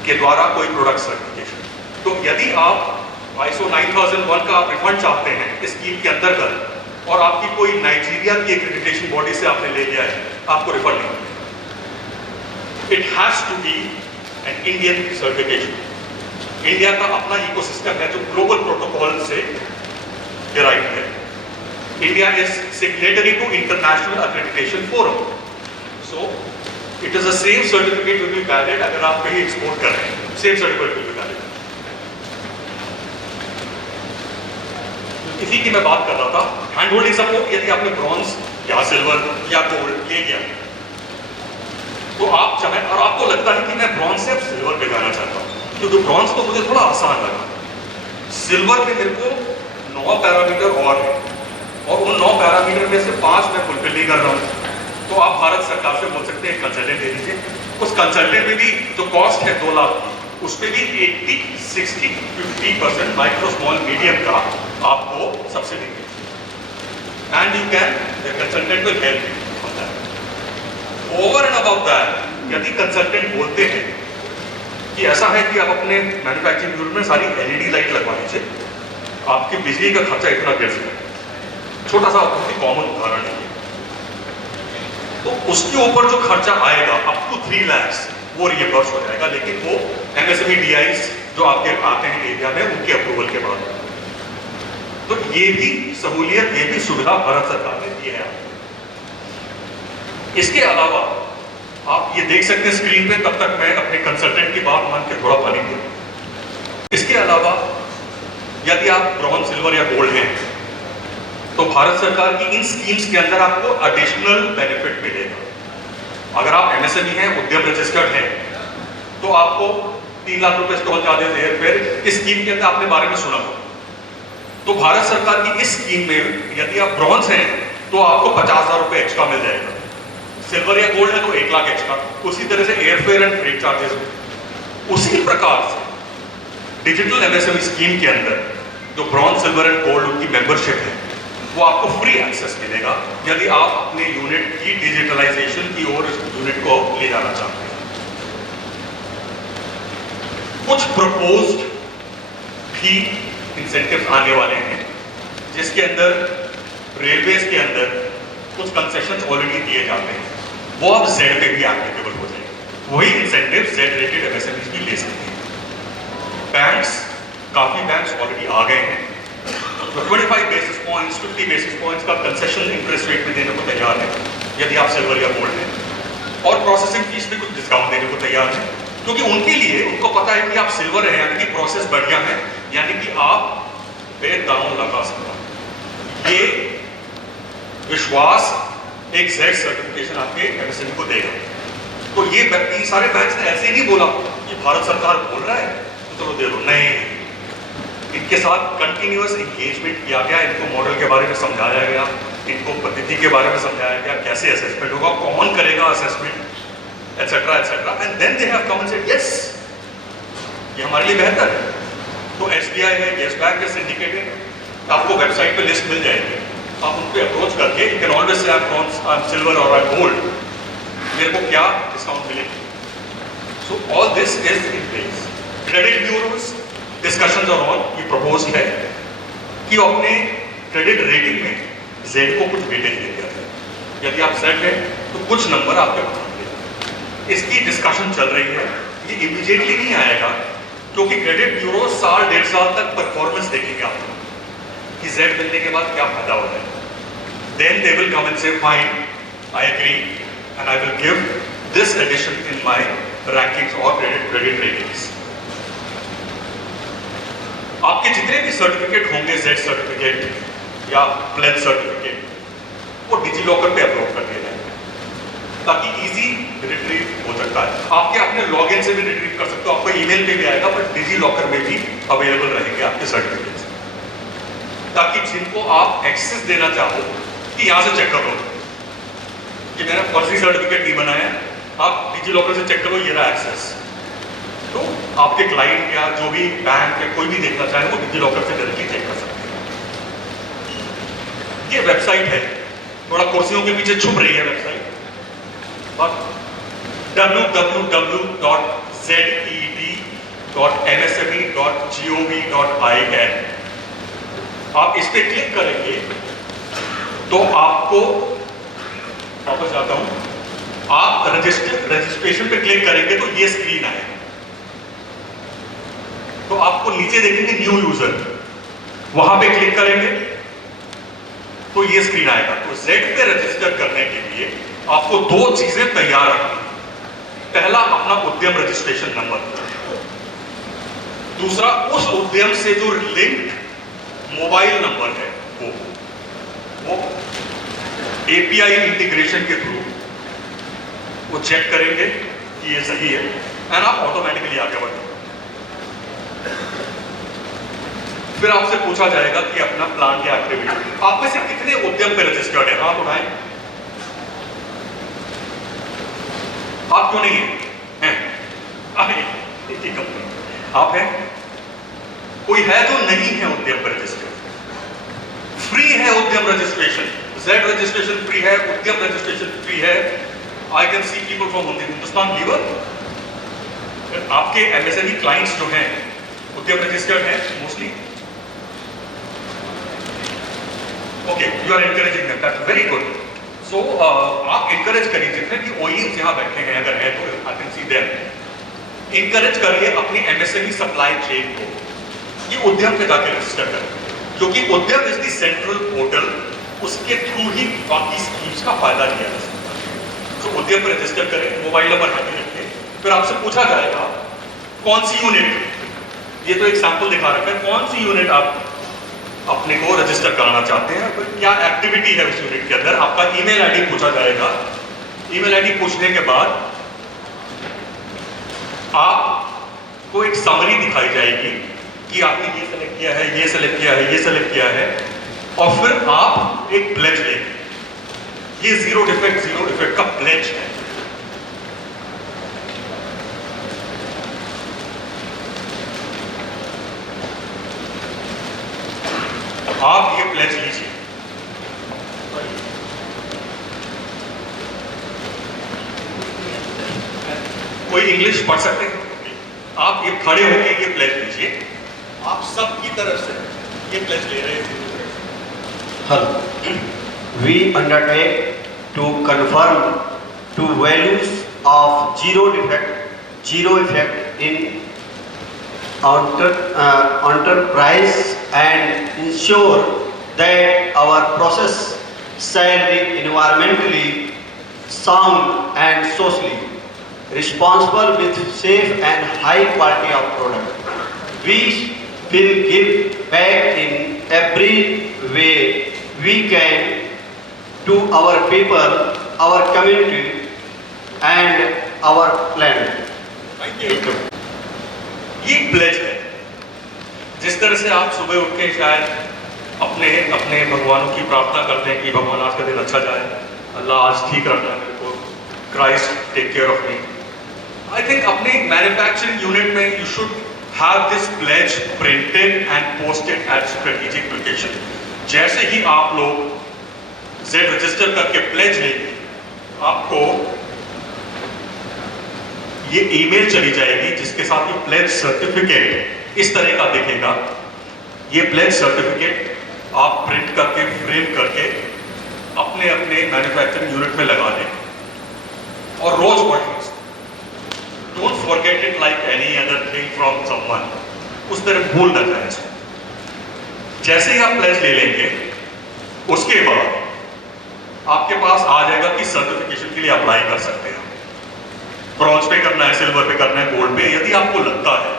के द्वारा कोई प्रोडक्ट सर्टिफिकेशन। तो यदि आप ISO 9001 का आप रिफंड चाहते हैं इस स्कीम के अंतर्गत, और आपकी कोई नाइजीरिया की एक्रेडिटेशन बॉडी से आपने ले लिया है, आपको रिफंड नहीं मिलेगा। It has to be an Indian certification. India का अपना इकोसिस्टम है जो ग्लोबल प्रोटोकॉल से डिराइव है। India is signatory to international accreditation forum, so it is a same certificate will be valid. अगर आप कहीं एक्सपोर्ट कर रहे हैं, same certificate will be valid. इसी की मैं बात कर रहा था, हैंड होल्डिंग सपोर्ट। यदि आपने ब्रॉन्ज या सिल्वर या गोल्ड ले लिया, तो आप चाहें, और आपको लगता है कि मैं ब्रॉन्ज से अब सिल्वर पे जाना चाहता हूँ, क्योंकि ब्रॉन्ज तो मुझे थोड़ा आसान लगा, सिल्वर पे मेरे को 9 पैरामीटर और है, और उन 9 पैरामीटर में से 5 मैं फुलफिल नहीं कर रहा हूँ, तो आप भारत सरकार से बोल सकते हैं कंसल्टेंट दे दीजिए। उस कंसल्टेंट में भी जो कॉस्ट है 2 लाख की, उस पर भी 80, 60, 50% माइक्रो स्मॉल मीडियम का आपको सब्सिडी मिलेगी। and you can, the consultant will help you on that. Over and above that, यदि कंसल्टेंट बोलते हैं कि ऐसा है कि आप अपने मैन्युफैक्चरिंग यूनिट में सारी एलईडी लाइट लगवा लीजिए, आपकी बिजली का खर्चा इतना गिर जाएगा, छोटा सा बहुत ही कॉमन उदाहरण है, तो उसके ऊपर जो खर्चा आएगा अप टू 3 लाख वो रिएम्बर्स हो जाएगा, लेकिन वो एमएसएमई डीआईस जो आपके आते हैं एरिया में उनके अप्रूवल के बाद। तो ये भी सहूलियत, ये भी सुविधा भारत सरकार ने दी है। इसके अलावा आप ये देख सकते हैं स्क्रीन पे, तब तक मैं अपने कंसल्टेंट की बात मान के थोड़ा पानी दूं। इसके अलावा यदि आप ब्रॉन्ज, सिल्वर या गोल्ड हैं तो भारत सरकार की इन स्कीम्स के अंदर आपको एडिशनल बेनिफिट मिलेगा। अगर आप एमएसएमई हैं, उद्यम रजिस्टर्ड हैं, तो आपको 3 लाख रुपए स्टॉल चार्जेस एयरफेयर इस स्कीम के अंदर आपने बारे में सुना हो। तो भारत सरकार की इस स्कीम में यदि आप ब्रॉन्ज हैं तो आपको 50,000 रुपए एक्स्ट्रा मिल जाएगा, सिल्वर या गोल्ड है तो 1 लाख एक्स्ट्रा, उसी तरह से एयरफेयर एंड फ्रेट चार्जेस। उसी प्रकार से डिजिटल एमएसएमई स्कीम के अंदर जो ब्रॉन्ज, सिल्वर एंड गोल्ड उनकी मेंबरशिप है वो आपको फ्री एक्सेस मिलेगा यदि आप अपने यूनिट की डिजिटलाइजेशन की ओर इस यूनिट को ले जाना चाहते हैं। कुछ प्रपोज्ड भी इंसेंटिव्स आने वाले हैं, जिसके अंदर रेलवेज के अंदर कुछ कंसेशंस ऑलरेडी दिए जाते हैं, वो अब जेड पे भी एप्लीकेबल हो जाएंगे। वही इंसेंटिव जेड रेटेड एमएसएमईज भी ले सकते हैं। बैंक्स, काफी बैंक्स ऑलरेडी आ गए हैं, तो 25 बेसिस पॉइंट्स, 50 बेसिस पॉइंट्स का कंसेशन इंटरेस्ट रेट में देने को तैयार है यदि आप सिल्वर या गोल्ड हैं, और प्रोसेसिंग फीस में कुछ डिस्काउंट देने को तैयार है, क्योंकि उनके लिए, उनको पता है कि आप सिल्वर हैं यानी कि प्रोसेस बढ़िया है, यानी कि आप पे दाम लगा सकते हैं। ये विश्वास एक जेड सर्टिफिकेशन आपके एमएसएमई को देगा। तो ये व्यक्ति, सारे बैंक्स ने ऐसे ही नहीं बोला कि भारत सरकार बोल रहा है तो चलो दे दो, नहीं, इनके साथ कंटिन्यूअस एंगेजमेंट किया गया, इनको मॉडल के बारे में समझाया गया, इनको पद्धति के बारे में समझाया गया, कैसे असेसमेंट होगा, कौन करेगा assessment, etcetera etcetera, and then they have come and said yes, ये हमारे लिए बेहतर है। तो एसबीआई है, यस बैंक है, सिंडिकेट है, आपको वेबसाइट पे लिस्ट मिल जाएगी, आप उन पे अप्रोच करके you can always say I M silver और आई एम गोल्ड, मेरे को क्या डिस्काउंट मिलेगी। So all this is in place. Credit bureaus discussions are on, ये प्रपोज है कि अपने क्रेडिट रेटिंग में जेड को कुछ वेटेज दे दिया जाए, यदि आप सेट हैं तो कुछ नंबर आपके पास, इसकी डिस्कशन चल रही है। ये इमीडिएटली नहीं आएगा, क्योंकि क्रेडिट ब्यूरो 1.5 साल तक परफॉर्मेंस देखेंगे आपको कि जेड मिलने के बाद क्या फायदा हो रहा है। Then they will come and say fine, I agree and I will give this addition in my rankings और क्रेडिट रेटिंग्स। आपके जितने भी सर्टिफिकेट होंगे, जेड सर्टिफिकेट या प्लेज सर्टिफिकेट, वो डिजी लॉकर पे अपलोड कर दिए जाएंगे ताकि इजी रिट्रीव हो सकता है। आपके अपने लॉगिन से भी रिट्रीव कर सकते हो, आपको ईमेल पे भी आएगा, पर डिजी लॉकर में भी अवेलेबल रहेंगे आपके सर्टिफिकेट्स, ताकि जिनको आप एक्सेस देना चाहो कि यहां से चेक करो कि मैंने फर्जी सर्टिफिकेट नहीं बनाया, आप डिजी लॉकर से चेक करो, ये रहा एक्सेस। तो आपके क्लाइंट या जो भी बैंक या कोई भी देखना चाहे वो डिजी लॉकर से डायरेक्टली चेक कर सकते हैं। ये वेबसाइट है, थोड़ा कुर्सियों के पीछे छुप रही है वेबसाइट, www.zed.msme.gov.in। आप इस पे क्लिक करेंगे तो आपको, वापस जाता हूं, आप रजिस्ट्रेशन पे क्लिक करेंगे तो ये स्क्रीन आएगा। तो आपको नीचे देखेंगे न्यू यूजर, वहां पे क्लिक करेंगे तो ये स्क्रीन आएगा। तो जेड पे रजिस्टर करने के लिए आपको 2 चीजें तैयार रखनी है। पहला, अपना उद्यम रजिस्ट्रेशन नंबर, दूसरा उस उद्यम से जो लिंक मोबाइल नंबर है वो एपीआई इंटीग्रेशन के थ्रू वो चेक करेंगे कि ये सही है, एंड आप ऑटोमेटिकली आगे बढ़ेंगे। फिर आपसे पूछा जाएगा कि अपना प्लान या एक्टिविटी, आप में से कितने उद्यम पे रजिस्टर्ड है, हाथ उठाएं। आप क्यों नहीं हैं? कंपनी आप हैं? कोई है जो नहीं है उद्यम पर रजिस्टर्ड? फ्री है उद्यम रजिस्ट्रेशन, जेड रजिस्ट्रेशन फ्री है, उद्यम रजिस्ट्रेशन फ्री है। I can see people from Hindustan Lever, आपके एमएसएमई क्लाइंट्स जो हैं उद्यम रजिस्टर्ड हैं mostly. Okay, you are encouraging them, that's very good. So आप एनकरेज करिए, जितने भी ओईएम्स यहाँ बैठे हैं अगर हैं तो आई कैन सी देम, एनकरेज करिए अपनी एमएसएमई सप्लाई चेन को ये उद्यम पे जाके रजिस्टर करें, क्योंकि उद्यम इज द सेंट्रल पोर्टल, उसके थ्रू ही बाकी स्कीम्स का फायदा लिया जा सकता है। तो उद्यम पे रजिस्टर करें, मोबाइल नंबर हैंडी रखें, फिर आपसे पूछा जाएगा कौन सी यूनिट, ये तो एक सैंपल दिखा रखा है, कौन सी यूनिट आप अपने को रजिस्टर कराना चाहते हैं, फिर क्या एक्टिविटी है उस यूनिट के अंदर, आपका ईमेल आईडी पूछा जाएगा। ईमेल आईडी पूछने के बाद आपको एक समरी दिखाई जाएगी कि आपने ये सेलेक्ट किया है, ये सेलेक्ट किया है, ये सेलेक्ट किया है, और फिर आप एक प्लेज लेंगे। ये जीरो डिफेक्ट का प्लेज है। आप ये प्लेज लीजिए, कोई इंग्लिश पढ़ सकते हैं? आप ये खड़े होकर ये प्लेज लीजिए, आप सब की तरफ से ये प्लेज ले रहे हैं। Hello. We undertake to conform to values of zero effect in enterprise and ensure that our process shall be environmentally sound and socially responsible with safe and high quality of product. We will give back in every way we can to our people, our community and our planet. ये प्लेज है। जिस तरह से आप सुबह उठ के शायद अपने अपने भगवानों की प्रार्थना करते हैं कि भगवान आज का दिन अच्छा जाए, अल्लाह आज ठीक रखना है मेरे को, Christ take care of me. I think अपने मैन्युफैक्चरिंग यूनिट में you should have this pledge printed and posted at strategic location. जैसे ही आप लोग जेड रजिस्टर करके प्लेज लेंगे, आपको ये ईमेल चली जाएगी जिसके साथ ये प्लेज सर्टिफिकेट इस तरह का दिखेगा। ये प्लेज सर्टिफिकेट आप प्रिंट करके फ्रेम करके अपने अपने मैन्युफैक्चरिंग यूनिट में लगा दें और रोज पढ़ें। Don't forget it like any other thing from someone, उस तरह भूल न जाए इसको। जैसे ही आप प्लेज ले लेंगे, उसके बाद आपके पास आ जाएगा कि सर्टिफिकेशन के लिए अप्लाई कर सकते हैं। ब्रॉन्ज पे करना है, सिल्वर पे करना है, गोल्ड पे। यदि आपको लगता है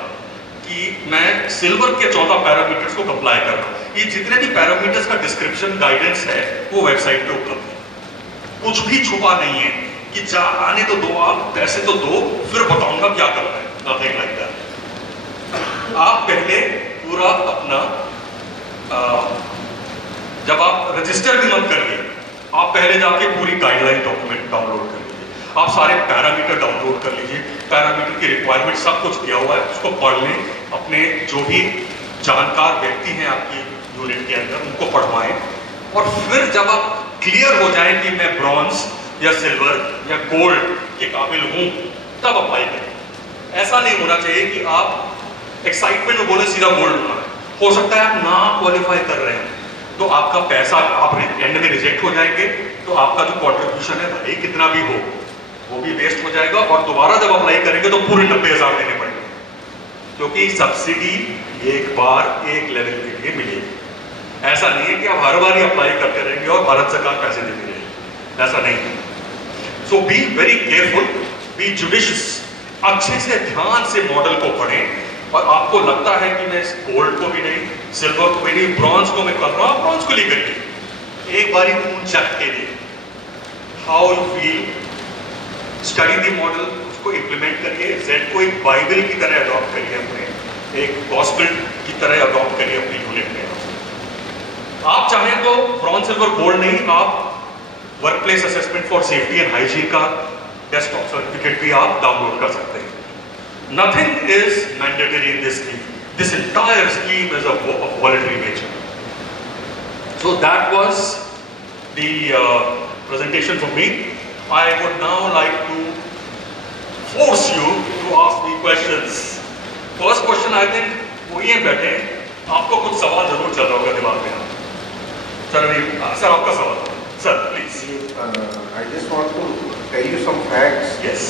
कि मैं सिल्वर के 14 पैरामीटर्स को कंप्लाई कर रहा हूं, ये जितने भी पैरामीटर्स का डिस्क्रिप्शन गाइडेंस है वो वेबसाइट पे उपलब्ध है। कुछ भी छुपा नहीं है कि जा आने तो दो, आप पैसे तो दो, फिर बताऊंगा क्या करना है। Nothing like that. आप पहले पूरा अपना जब आप रजिस्टर भी मत करिए, आप पहले जाके पूरी गाइडलाइन डॉक्यूमेंट डाउनलोड कर लीजिए, आप सारे पैरामीटर डाउनलोड कर लीजिए, पैरामीटर की रिक्वायरमेंट सब कुछ दिया हुआ है, उसको पढ़ लें। अपने जो भी जानकार व्यक्ति हैं आपकी यूनिट के अंदर, उनको पढ़वाएं, और फिर जब आप क्लियर हो जाएं कि मैं ब्रॉन्ज या सिल्वर या गोल्ड के काबिल हूं, तब अप्लाई करें। ऐसा नहीं होना चाहिए कि आप एक्साइटमेंट में बोले सीधा गोल्ड होना है। हो सकता है आप ना क्वालिफाई कर रहे हैं तो आपका पैसा आप एंड में रिजेक्ट हो जाएंगे, तो आपका जो कॉन्ट्रीब्यूशन है भले कितना भी हो वो भी वेस्ट हो जाएगा, और दोबारा जब अप्लाई करेंगे तो पूरे 90,000 देने पड़ेंगे, क्योंकि सब्सिडी एक बार एक लेवल के लिए मिलेगी। ऐसा नहीं है कि आप हर बार ही अप्लाई करते रहेंगे और भारत सरकार पैसे देती रहेगी, ऐसा नहीं है। So be very careful, be judicious, अच्छे से ध्यान से मॉडल को पढ़ें। और आपको लगता है कि मैं गोल्ड को भी नहीं, सिल्वर को भी नहीं, ब्रॉन्ज को मैं कर रहा हूँ, ब्रॉन्ज को ले करिए, एक बारी खून चख के लिए how you feel, study the model, उसको इम्प्लीमेंट करिए। जेड को एक बाइबल की तरह अडॉप्ट करिए, अपने एक गॉस्पेल की तरह अडॉप्ट करिए अपनी यूनिट में। आप चाहें तो ब्रॉन्ज सिल्वर गोल्ड नहीं, आप work place assessment for safety and hygiene का डेस्कटॉप सर्टिफिकेट भी आप डाउनलोड कर सकते हैं। Nothing is mandatory in this scheme. This entire scheme is of voluntary nature. So that was the presentation from me. I would now like to force you to ask me questions. First question, I think वही है बैठे, आपको कुछ सवाल जरूर चल रहा होगा दिमाग में. सर अभी सर आपका सवाल, sir please. I just want to tell you some facts. Yes.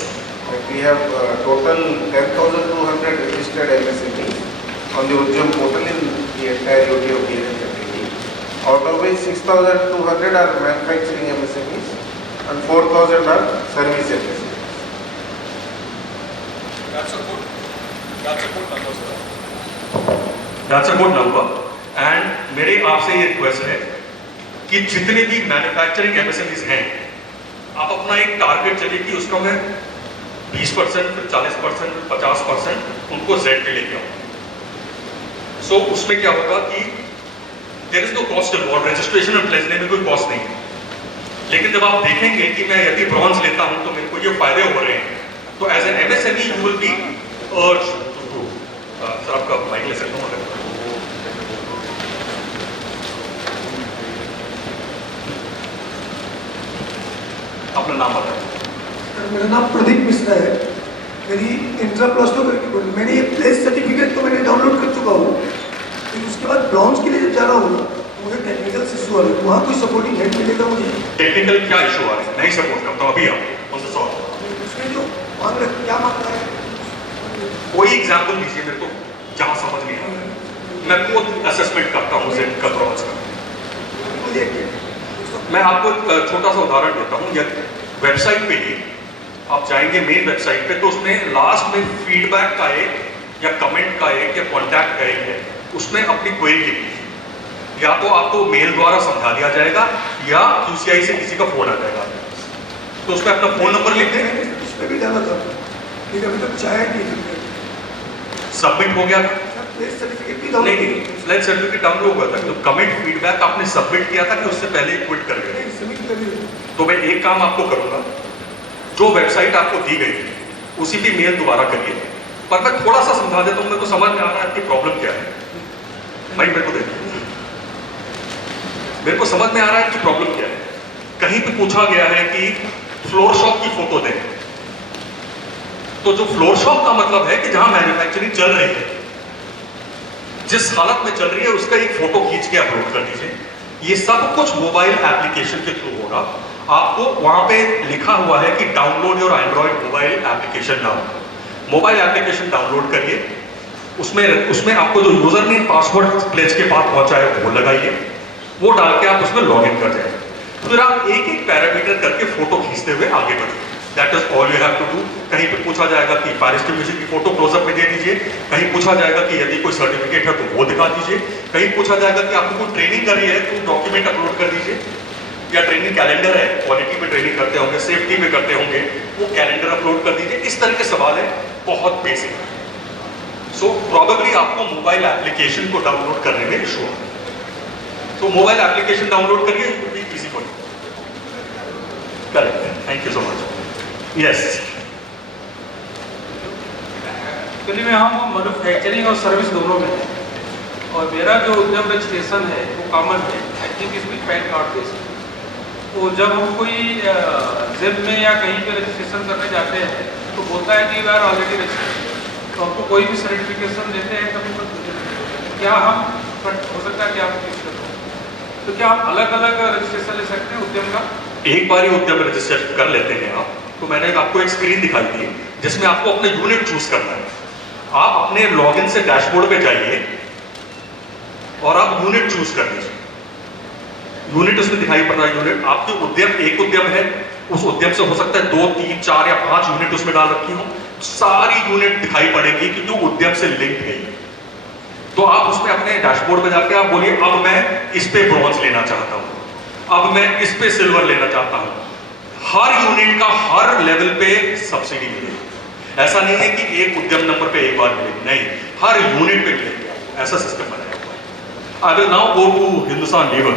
Like we have total 10,200 registered MSMEs on the Udyam portal in the entire UT of DLF category. Out of which 6,200 are manufacturing MSMEs and 4,000 are service MSMEs. That's a good number. And मेरे आपसे ये रिक्वेस्ट है कि जितने भी मैन्युफैक्चरिंग एमएसएमईज हैं, आप अपना एक टारगेट चलिए कि उसका मैं 20%, फिर 40%, फिर 50% उनको जेड पे लेके आऊँ. सो उसमें क्या होगा कि there is no cost involve, registration और प्लेजने में कोई कॉस्ट नहीं है. लेकिन जब आप देखेंगे कि मैं यदि ब्रॉन्ज लेता हूँ तो मेरे को ये फायदे हो रहे हैं, तो as an MSME you will be urge to do. Sir आपका माइक ले सकता हूँ? अपना नाम बताएं. मेरा नाम प्रदीप मिश्रा है. मेरी इंटर प्लस टू मैंने ये प्लेस सर्टिफिकेट तो मैंने डाउनलोड कर चुका हूँ, लेकिन उसके बाद ब्रॉन्ज के लिए जब जा रहा हूँ तो मुझे टेक्निकल इशू आ रहा है. वहाँ कोई सपोर्टिंग हेल्प मिलेगा मुझे? टेक्निकल क्या इशू आ रहा है? नहीं सपोर्ट करता हूँ अभी. आप उनसे सॉल्व उसमें जो मांग रहे क्या मांग रहा है? कोई एग्जाम्पल दीजिए मेरे को जहाँ समझ नहीं आ रहा है. मैं खुद असेसमेंट करता हूँ जेड का ब्रॉन्ज का. मैं आपको एक छोटा सा उदाहरण देता हूँ. वेबसाइट पे ही आप जाएंगे मेन वेबसाइट पे, तो उसमें लास्ट में फीडबैक का एक या कमेंट का एक या कॉन्टैक्ट का एक है, उसमें अपनी क्वेरी लिखी. या तो आपको मेल द्वारा समझा दिया जाएगा या QCI से किसी का फोन आ जाएगा, तो उसमें अपना फोन नंबर लिख दें. उस पर भी डाला था लेकिन अभी तक चाहे नहीं. सबमिट हो गया था? प्लेस सर्टिफिकेट भी नहीं डाउनलोड नहीं, फ्लैट सर्टिफिकेट डाउनलोड हुआ था. तो कमेंट फीडबैक आपने सबमिट किया था कि उससे पहले क्विट कर गए? सबमिट कर दिया. तो मैं एक काम आपको करूंगा, जो वेबसाइट आपको दी गई उसी पे मेल दोबारा करिए, पर मैं थोड़ा सा समझा देता हूँ. मेरे को समझ में आ रहा है कि प्रॉब्लम क्या है. भाई मेरे को देखिए, मेरे को समझ में आ रहा है कि प्रॉब्लम क्या है. कहीं पे पूछा गया है कि फ्लोर शॉप की फोटो दें, तो जो फ्लोर शॉप का मतलब है कि जहां मैन्युफैक्चरिंग चल रही है, जिस हालत में चल रही है उसका एक फोटो खींच के अपलोड कर दीजिए. ये सब कुछ मोबाइल एप्लीकेशन के थ्रू होगा. आपको वहां पे लिखा हुआ है कि download your Android mobile application now. Mobile application download करिए. उसमें आपको जो यूजर नेम पासवर्ड प्लेस के पास पहुंचा है वो लगाइए. वो डाल के आप उसमें लॉग इन कर जाए. फिर आप एक एक पैरामीटर करके फोटो खींचते हुए आगे बढ़िए. That is all you have to do. कहीं पे पूछा जाएगा कि फायर एक्सटिंग्विशर की फोटो क्लोजअप में दे दीजिए. कहीं पूछा जाएगा कि यदि कोई सर्टिफिकेट है तो वो दिखा दीजिए. कहीं पूछा जाएगा कि आपको कोई ट्रेनिंग करी है तो डॉक्यूमेंट अपलोड कर दीजिए. या ट्रेनिंग कैलेंडर है, क्वालिटी में ट्रेनिंग करते होंगे, सेफ्टी में करते होंगे, वो कैलेंडर अपलोड कर दीजिए. इस तरह के सवाल है, बहुत बेसिक. सो प्रॉबेबली आपको मोबाइल एप्लीकेशन को डाउनलोड करने में इशू है. तो मोबाइल एप्लीकेशन डाउनलोड करिए, easy for you. Correct, thank you so much. Yes, actually में हम मैन्युफैक्चरिंग और सर्विस दोनों में हैं, और मेरा जो उद्यम रजिस्ट्रेशन है वो कॉमन है. आई थिंक इसमें पैन कार्ड बेस्ड. तो जब हम कोई जिम में या कहीं पे रजिस्ट्रेशन करने जाते हैं तो बोलता है कि वी आर ऑलरेडी रजिस्टर्ड. तो हमको कोई भी सर्टिफिकेशन देते हैं कभी पर क्या हम हो सकता है कि आप तो क्या आप अलग अलग रजिस्ट्रेशन ले सकते हैं उद्यम का? एक बार ही उद्यम रजिस्टर कर लेते हैं आप, तो मैंने आपको एक स्क्रीन दिखाई थी जिसमें आपको अपने यूनिट चूज करना है. आप अपने लॉगिन से डैशबोर्ड पे जाइए और आप यूनिट चूज कर लीजिए. यूनिट उसमें दिखाई पड़ रहा है. यूनिट आपके उद्यम, एक उद्यम है, उस उद्यम से हो सकता है 2, 3, 4 या 5 यूनिट उसमें डाल रखी हो. सारी यूनिट दिखाई पड़ेगी कि जो उद्यम से लिंक है. तो आप उसमें अपने डैशबोर्ड पे जाके आप बोलिए अब मैं इस पे ब्रॉन्ज लेना चाहता हूं, अब मैं इस पे सिल्वर लेना चाहता हूं. हर यूनिट का हर लेवल पे सब्सिडी मिलेगी. ऐसा नहीं है कि एक उद्यम नंबर पे एक बार मिलेगी, नहीं, हर यूनिट पे मिलेगी. ऐसा सिस्टम बनाया हुआ है. I will now go to Hindustan lever.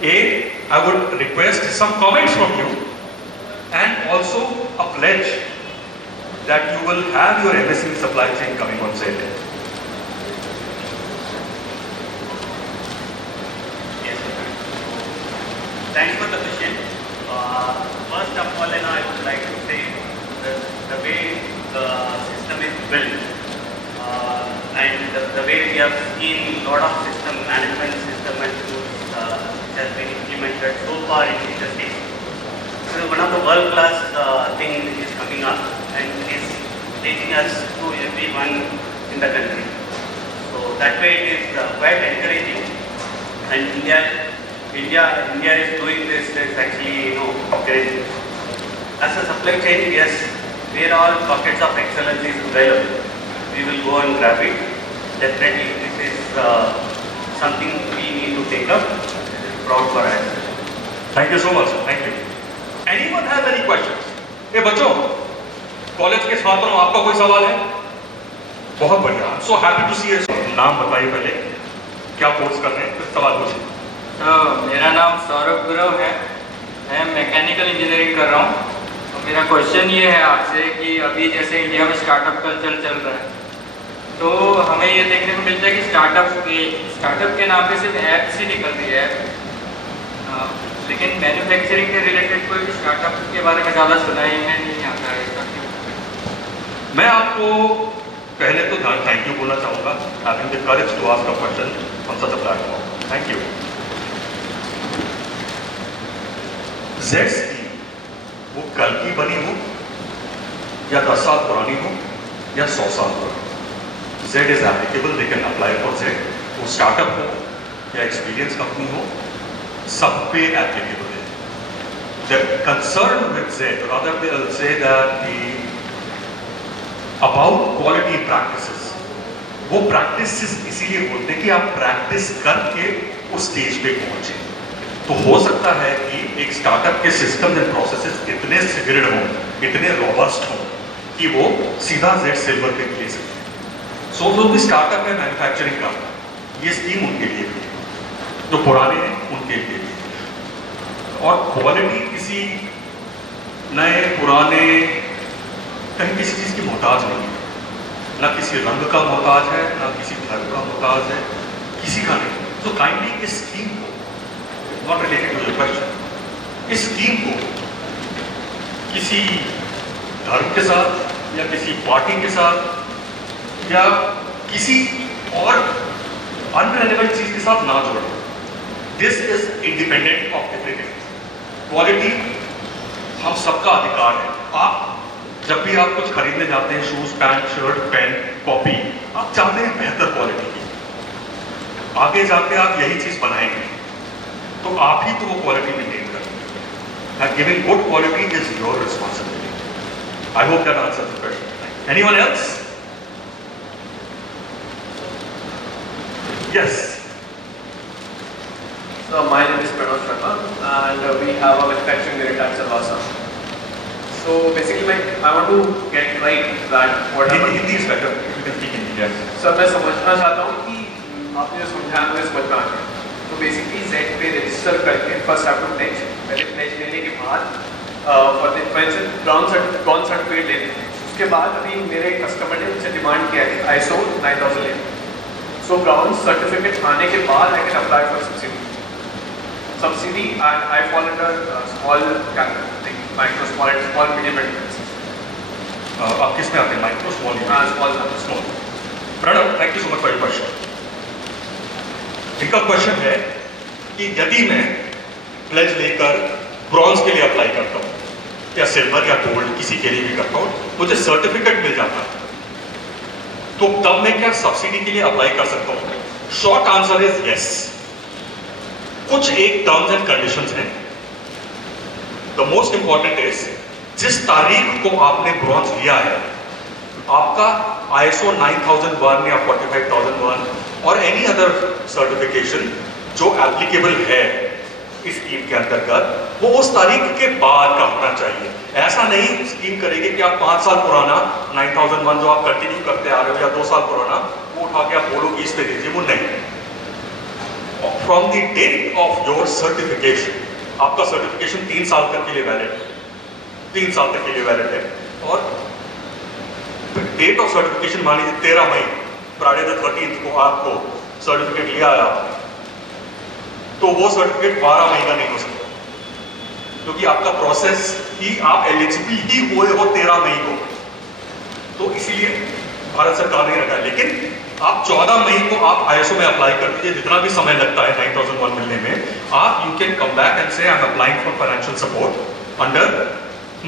I would request some comments from you and also a pledge that you will have your MSC supply chain coming on sale. Yes, and the way we have seen lot of system management system and tools which has been implemented so far in industry. So one of the world-class thing is coming up and is taking us to everyone in the country. So that way it is quite encouraging, and India is doing this is actually encouraging. As a supply chain, yes, where all pockets of excellence is available, we will go and grab it. Definitely, this is something we need to take up. It is proud for us. Thank you so much. Thank you. Anyone have any questions? ये बच्चों, कॉलेज के छात्रों, आपका कोई सवाल है? बहुत बढ़िया. I'm so happy to see you. नाम बताइए पहले. क्या कोर्स कर रहे हैं? फिर सवाल पूछिए. मेरा नाम सौरभ गुरव है. मैं मैकेनिकल इंजीनियरिंग कर रहा हूँ. तो मेरा क्वेश्चन ये है आपसे कि अभी जैसे इंडिया में स्टार्टअप कल्चर चल रहा है, तो हमें ये देखने को मिलता है कि स्टार्टअप के नाम पे सिर्फ ऐप्स ही निकल रही है, लेकिन मैन्युफैक्चरिंग के रिलेटेड कोई भी स्टार्टअप के बारे में ज़्यादा सुना ही नहीं आता है. इसका क्यों? मैं आपको पहले तो थैंक यू बोलना चाहूँगा, having the courage to ask a question on such a platform. Thank you. Z scheme वो कल की बनी हो या 10 साल पुरानी हो या 100 साल पुरानी, Z is applicable. They can apply for Z. वो स्टार्टअप हो या एक्सपीरियंस कंपनी हो, सब पे applicable है. The concern with Z, rather they'll say that about quality practices, वो practices इसीलिए बोलते हैं कि आप practice करके उस स्टेज पे पहुंचे. तो हो सकता है कि एक स्टार्टअप के सिस्टम एंड प्रोसेसेस इतने सुदृढ़ हों, इतने रोबस्ट हों कि वो सीधा Z सिल्वर पे ले सकते हैं. सो जो भी स्टार्टअप है मैन्युफैक्चरिंग का, ये स्कीम उनके लिए भी है, जो पुराने हैं उनके लिए भी. और क्वालिटी किसी नए पुराने कहीं किसी चीज़ की मोहताज नहीं है, ना किसी रंग का मोहताज है, ना किसी धर्म का मोहताज है, किसी का नहीं. तो काइंडली इस स्कीम को, not related to your question, इस स्कीम को किसी धर्म के साथ या किसी पार्टी के साथ या किसी और अनरेलेवेंट चीज के साथ ना जोड़ें. This is independent of everything. Quality हम सबका अधिकार है. आप जब भी आप कुछ खरीदने जाते हैं, shoes, pant, shirt, pen, copy, आप चाहते हैं बेहतर क्वालिटी की. आगे जाके आप यही चीज बनाएंगे तो आप ही तो वो क्वालिटी मेंटेन करेंगे. And giving good quality is your responsibility. I hope that answers the question. Anyone else? Yes. So my name is Pranav Sharma and we have a manufacturing unit at Silvassa. So basically I want to get right that what happened. Hindi is better. You can speak Hindi. Yes. Sir मैं समझना चाहता हूँ कि आपने जो समझाया मुझे समझ में आ गया. तो बेसिकली Z पे रजिस्टर करके फर्स्ट हैव टू प्लेज, पहले प्लेज लेने के बाद for the for brown certificate लेने. उसके बाद अभी मेरे कस्टमर ने मुझसे डिमांड किया है ISO 9000 लेने. सो ब्राउन सर्टिफिकेट आने के बाद I can apply for subsidy and I fall under small category, like micro, small, medium enterprises. आप किस में आते हैं? Micro, small? Small. Pranav, thank you so much for your question. इनका क्वेश्चन है कि यदि मैं प्लेज लेकर ब्रॉन्ज के लिए अप्लाई करता हूँ या सिल्वर या गोल्ड किसी के लिए भी करता हूँ, मुझे सर्टिफिकेट मिल जाता है, तो तब मैं क्या सब्सिडी के लिए अप्लाई कर सकता हूँ? Short answer is yes. कुछ एक टर्म्स एंड कंडीशंस हैं. द मोस्ट इंपॉर्टेंट इज जिस तारीख को आपने ब्रॉन्ज लिया है, आपका ISO 9001 या 45001 और एनी अदर सर्टिफिकेशन जो एप्लीकेबल है इस स्कीम के अंतर्गत, वो उस तारीख के बाद का होना चाहिए. ऐसा नहीं स्कीम करेगी कि आप 5 साल पुराना 9001 जो आप कंटिन्यू करते आ रहे हो या 2 साल पुराना वो उठा के आप बोलो कि इस पे दीजिए. वो नहीं. From the date of your certification, आपका सर्टिफिकेशन 3 साल तक के लिए वैलिड है, 3 साल तक के लिए वैलिड है. और डेट ऑफ सर्टिफिकेशन मान लीजिए 13 मई, फ्राइडे द 13th को आपको सर्टिफिकेट लिया है आपने, तो वो सर्टिफिकेट 12 महीना नहीं हो सकता, क्योंकि आपका प्रोसेस ही आप एलिजिबल ही हुए हो 13 मई को. तो इसीलिए भारत सरकार ने रखा है, लेकिन आप 14 मई को आप ISO में अप्लाई कर दीजिए, जितना भी समय लगता है 9001 मिलने में, आप you can come back and say I am applying for financial support under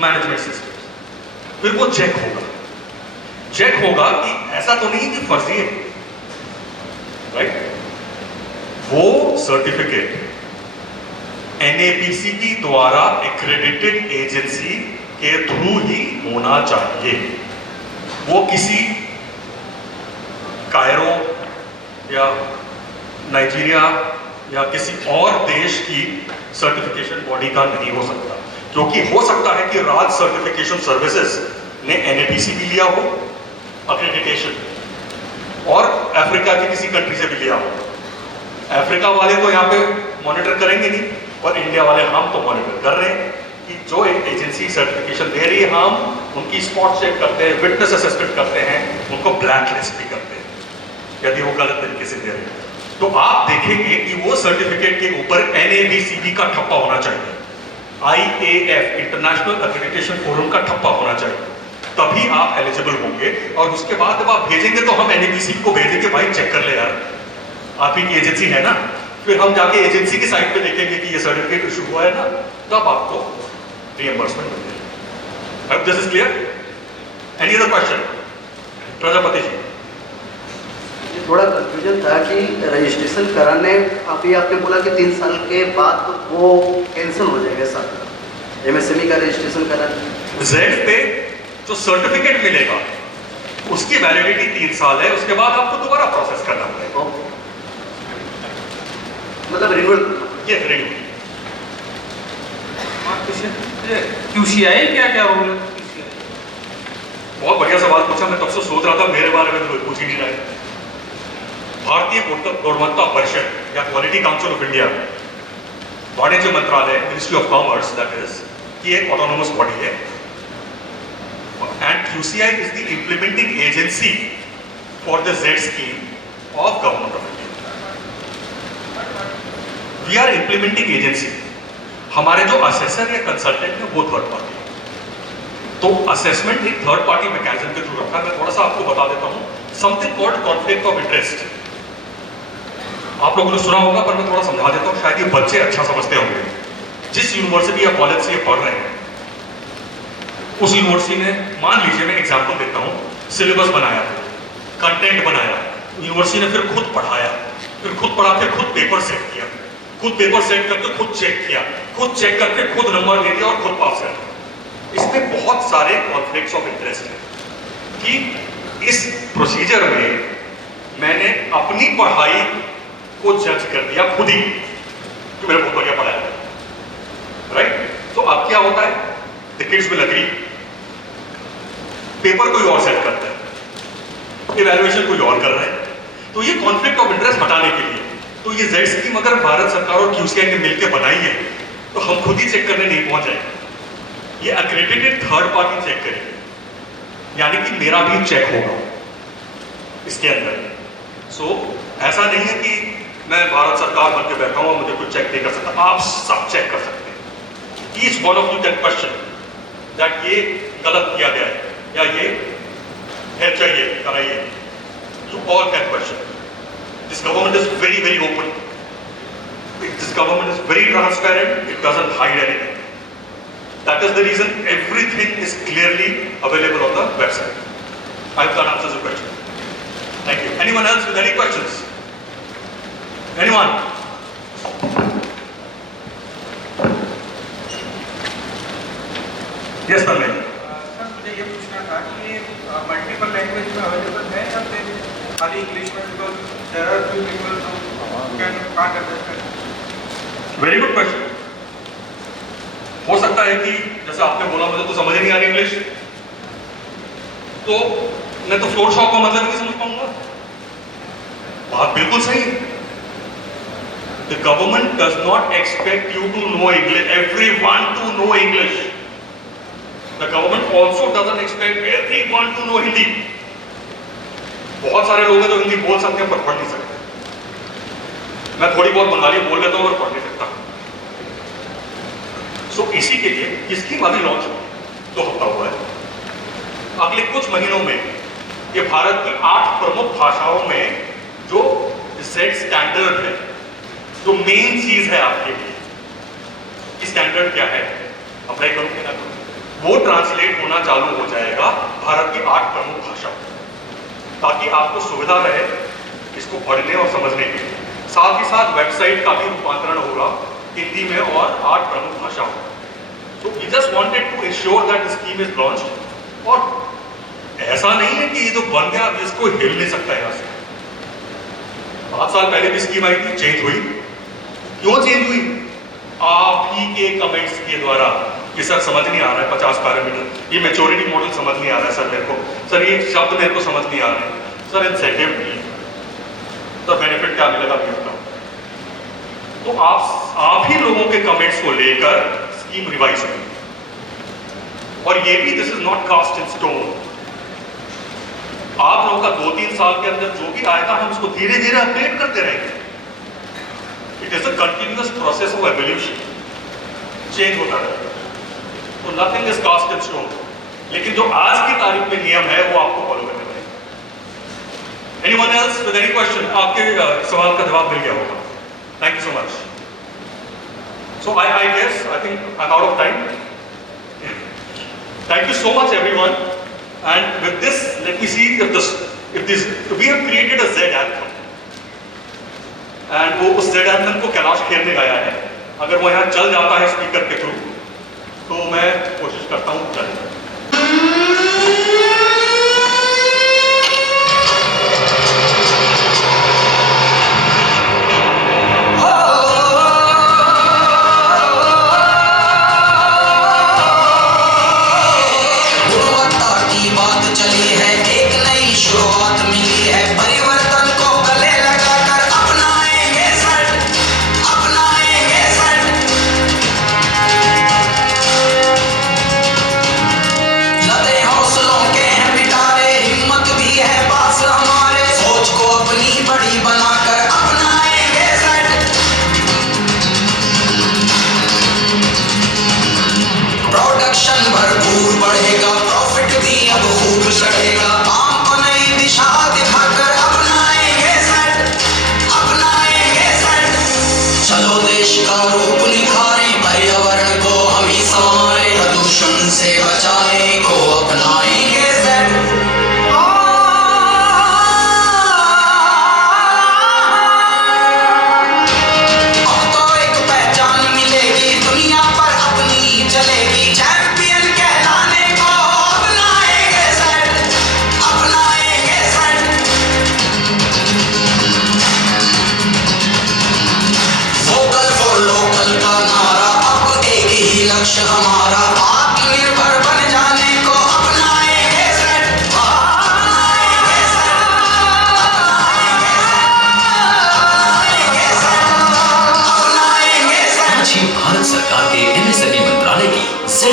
management system. फिर वो चेक होगा कि ऐसा तो नहीं कि फर्जी है, राइट? वो सर्टिफिकेट NABCP द्वारा एक्रेडिटेड एजेंसी के थ्रू ही होना चाहिए। वो किसी कायरो या नाइजीरिया या किसी और देश की सर्टिफिकेशन बॉडी का नहीं हो सकता, क्योंकि हो सकता है कि राज सर्टिफिकेशन सर्विसेज ने NABCP लिया हो एक्रेडिटेशन, और अफ्रीका की किसी कंट्री से भी लिया हो। अफ्रीका वाले तो यहाँ पे मॉनिटर करेंगे नहीं, और इंडिया वाले हम तो मॉनिटर कर रहे हैं कि जो एक एजेंसी सर्टिफिकेशन दे रही है, हम उनकी स्पॉट चेक करते हैं, विटनेस असेसमेंट करते हैं, उनको ब्लैक लिस्ट भी करते हैं यदि वो गलत तरीके से दे रहे हैं। तो आप देखेंगे कि वो सर्टिफिकेट के ऊपर NABCP का ठप्पा होना चाहिए, IAF इंटरनेशनल एक्रेडिटेशन फोरम का ठप्पा होना चाहिए, तभी आप एलिजिबल होंगे। और उसके बाद जब आप भेजेंगे तो हम NABCP को भेजेंगे, भाई चेक कर ले यार, आप ही की एजेंसी है ना। फिर हम जाके एजेंसी की साइट पे देखेंगे कि ये सर्टिफिकेट इशू हुआ है ना, तब आपको रिएम्बर्समेंट मिलेगा। अब this is clear? Any other question? Prajapati ji. ये थोड़ा कंफ्यूजन था कि रजिस्ट्रेशन कराने, अभी आपने बोला कि 3 साल के बाद तो वो कैंसिल हो जाएगा सर, MSME का रजिस्ट्रेशन कराने। जेड पे जो सर्टिफिकेट मिलेगा उसकी वैलिडिटी 3 साल है, उसके बाद आपको दोबारा प्रोसेस करना पड़ेगा। मतलब रिन्यूअल? ये रिन्यूअल। QCI क्या रोल है? बहुत बढ़िया सवाल पूछा, मैं तब से सोच रहा था मेरे बारे में तो कोई पूछ ही नहीं रहा है। भारतीय गुणवत्ता परिषद या क्वालिटी काउंसिल ऑफ इंडिया, वाणिज्य मंत्रालय, ministry of commerce, that is, ये एक ऑटोनोमस बॉडी है, and QCI is the implementing agency for the Z scheme of government of India. We are implementing agency. हमारे जो असेसर या कंसल्टेंट है वो थर्ड पार्टी, तो असेसमेंट एक थर्ड पार्टी मैकेनिज्म के थ्रू रखा है। मैं थोड़ा सा आपको बता देता हूं, something called conflict of interest. आप लोगों ने सुना होगा, पर मैं थोड़ा समझा देता हूं, शायद ये बच्चे अच्छा समझते होंगे। जिस यूनिवर्सिटी या कॉलेज से ये पढ़ रहे हैं, उस यूनिवर्सिटी ने, मान लीजिए मैं एग्जांपल देता हूं, सिलेबस बनाया, कंटेंट बनाया, यूनिवर्सिटी ने फिर खुद पढ़ाया, फिर खुद पढ़ा के खुद पेपर सेट किया, खुद पेपर सेट करके खुद चेक किया, खुद चेक करके खुद नंबर दे दिया और खुद पास कर दिया। इसमें बहुत सारे कॉन्फ्लिक्ट्स ऑफ इंटरेस्ट हैं कि इस प्रोसीजर में मैंने अपनी पढ़ाई को जज कर दिया खुद ही कि मेरे बहुत बढ़िया पढ़ाया, राइट? तो अब क्या होता है, the kids will agree, paper कोई और सेट करता है, इवैल्यूएशन कोई और कर रहा है। तो ये कॉन्फ्लिक्ट ऑफ इंटरेस्ट हटाने के लिए तो ये Z स्कीम अगर भारत सरकार और QCI ने मिलकर बनाई है, तो हम खुद ही चेक करने नहीं पहुंच जाएंगे, ये एक्रेडिटेड थर्ड पार्टी चेक करेगी, यानी कि मेरा भी चेक होगा इसके अंदर। सो ऐसा नहीं है कि मैं भारत सरकार बन के बैठा हूं और मुझे कोई चेक नहीं कर सकता, आप सब चेक कर सकते हैं। Each one of you can question that ये गलत किया गया है या ये है चाहिए कराइए, you all can question. This government is very, very open. This government is very transparent. It doesn't hide anything. That is the reason everything is clearly available on the website. I hope that answers the question. Thank you. Anyone else with any questions? Anyone? Yes, Tanmay. Sir मुझे ये पूछना था कि ये मल्टीपल लैंग्वेज में अवेलेबल है या फिर खाली इंग्लिश में? Because there are few people who can can't understand. Very good question. हो सकता है कि जैसे आपने बोला मुझे तो समझ ही नहीं आ रही इंग्लिश, तो मैं तो फ्लोर शॉप का मतलब नहीं समझ पाऊंगा। बात बिल्कुल सही है। The government does not expect you to know English, everyone to know English. The government also doesn't expect everyone to know Hindi. बहुत सारे लोग हैं जो हिंदी बोल सकते हैं पर पढ़ नहीं सकते। मैं थोड़ी बहुत बंगाली बोल लेता हूँ और पढ़ नहीं सकता। सो इसी के लिए इसकी अभी लॉन्च 2 हफ्ता हुआ है। अगले कुछ महीनों में ये भारत की 8 प्रमुख भाषाओं में जो Z स्टैंडर्ड है, जो मेन चीज है आपके लिए, स्टैंडर्ड क्या है, अप्लाई करूं कि ना करूं, वो ट्रांसलेट होना चालू हो जाएगा भारत की 8 प्रमुख भाषाओं, ताकि आपको सुविधा रहे इसको पढ़ने और समझने के लिए। साथ ही साथ वेबसाइट का भी रूपांतरण होगा हिंदी में और 8 प्रमुख भाषाओं। तो we just wanted to ensure that scheme is launched. और ऐसा नहीं है कि ये जो बन गया अब इसको हिल नहीं सकता यहाँ से। 5 साल पहले भी स्कीम आई थी, चेंज हुई। क्यों चेंज हुई? आप ही के कमेंट्स के द्वारा कि सर समझ नहीं आ रहा है 50 पैरामीटर, ये मैच्योरिटी मॉडल समझ नहीं आ रहा है सर मेरे को, सर ये शब्द मेरे को समझ नहीं आ रहे हैं, सर इंसेंटिव नहीं, तो बेनिफिट क्या मिलेगा भी होता। तो आप ही लोगों के कमेंट्स को लेकर स्कीम रिवाइज हुई। और ये भी this is not cast in stone. आप लोगों का 2-3 साल के अंदर जो भी आएगा हम उसको धीरे धीरे अपडेट करते रहेंगे। It is a continuous process of evolution, change होता रहेगा। तो nothing is cast in stone, लेकिन जो आज की तारीख में नियम है वो आपको फॉलो करने पड़ेगा। Anyone else with any question? आपके सवाल का जवाब मिल गया होगा। Thank you so much. So I guess I think I'm out of time. Thank you so much everyone. And with this, let me see if we have created a Z anthem. And वो उस Z anthem को कैलाश खेर ने गाया है। अगर वो यहाँ चल जाता है स्पीकर के थ्रू, तो मैं कोशिश करता हूँ चले।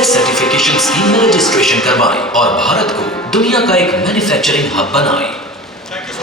सर्टिफिकेशन स्कीम में रजिस्ट्रेशन करवाएं और भारत को दुनिया का एक मैन्युफैक्चरिंग हब बनाएं।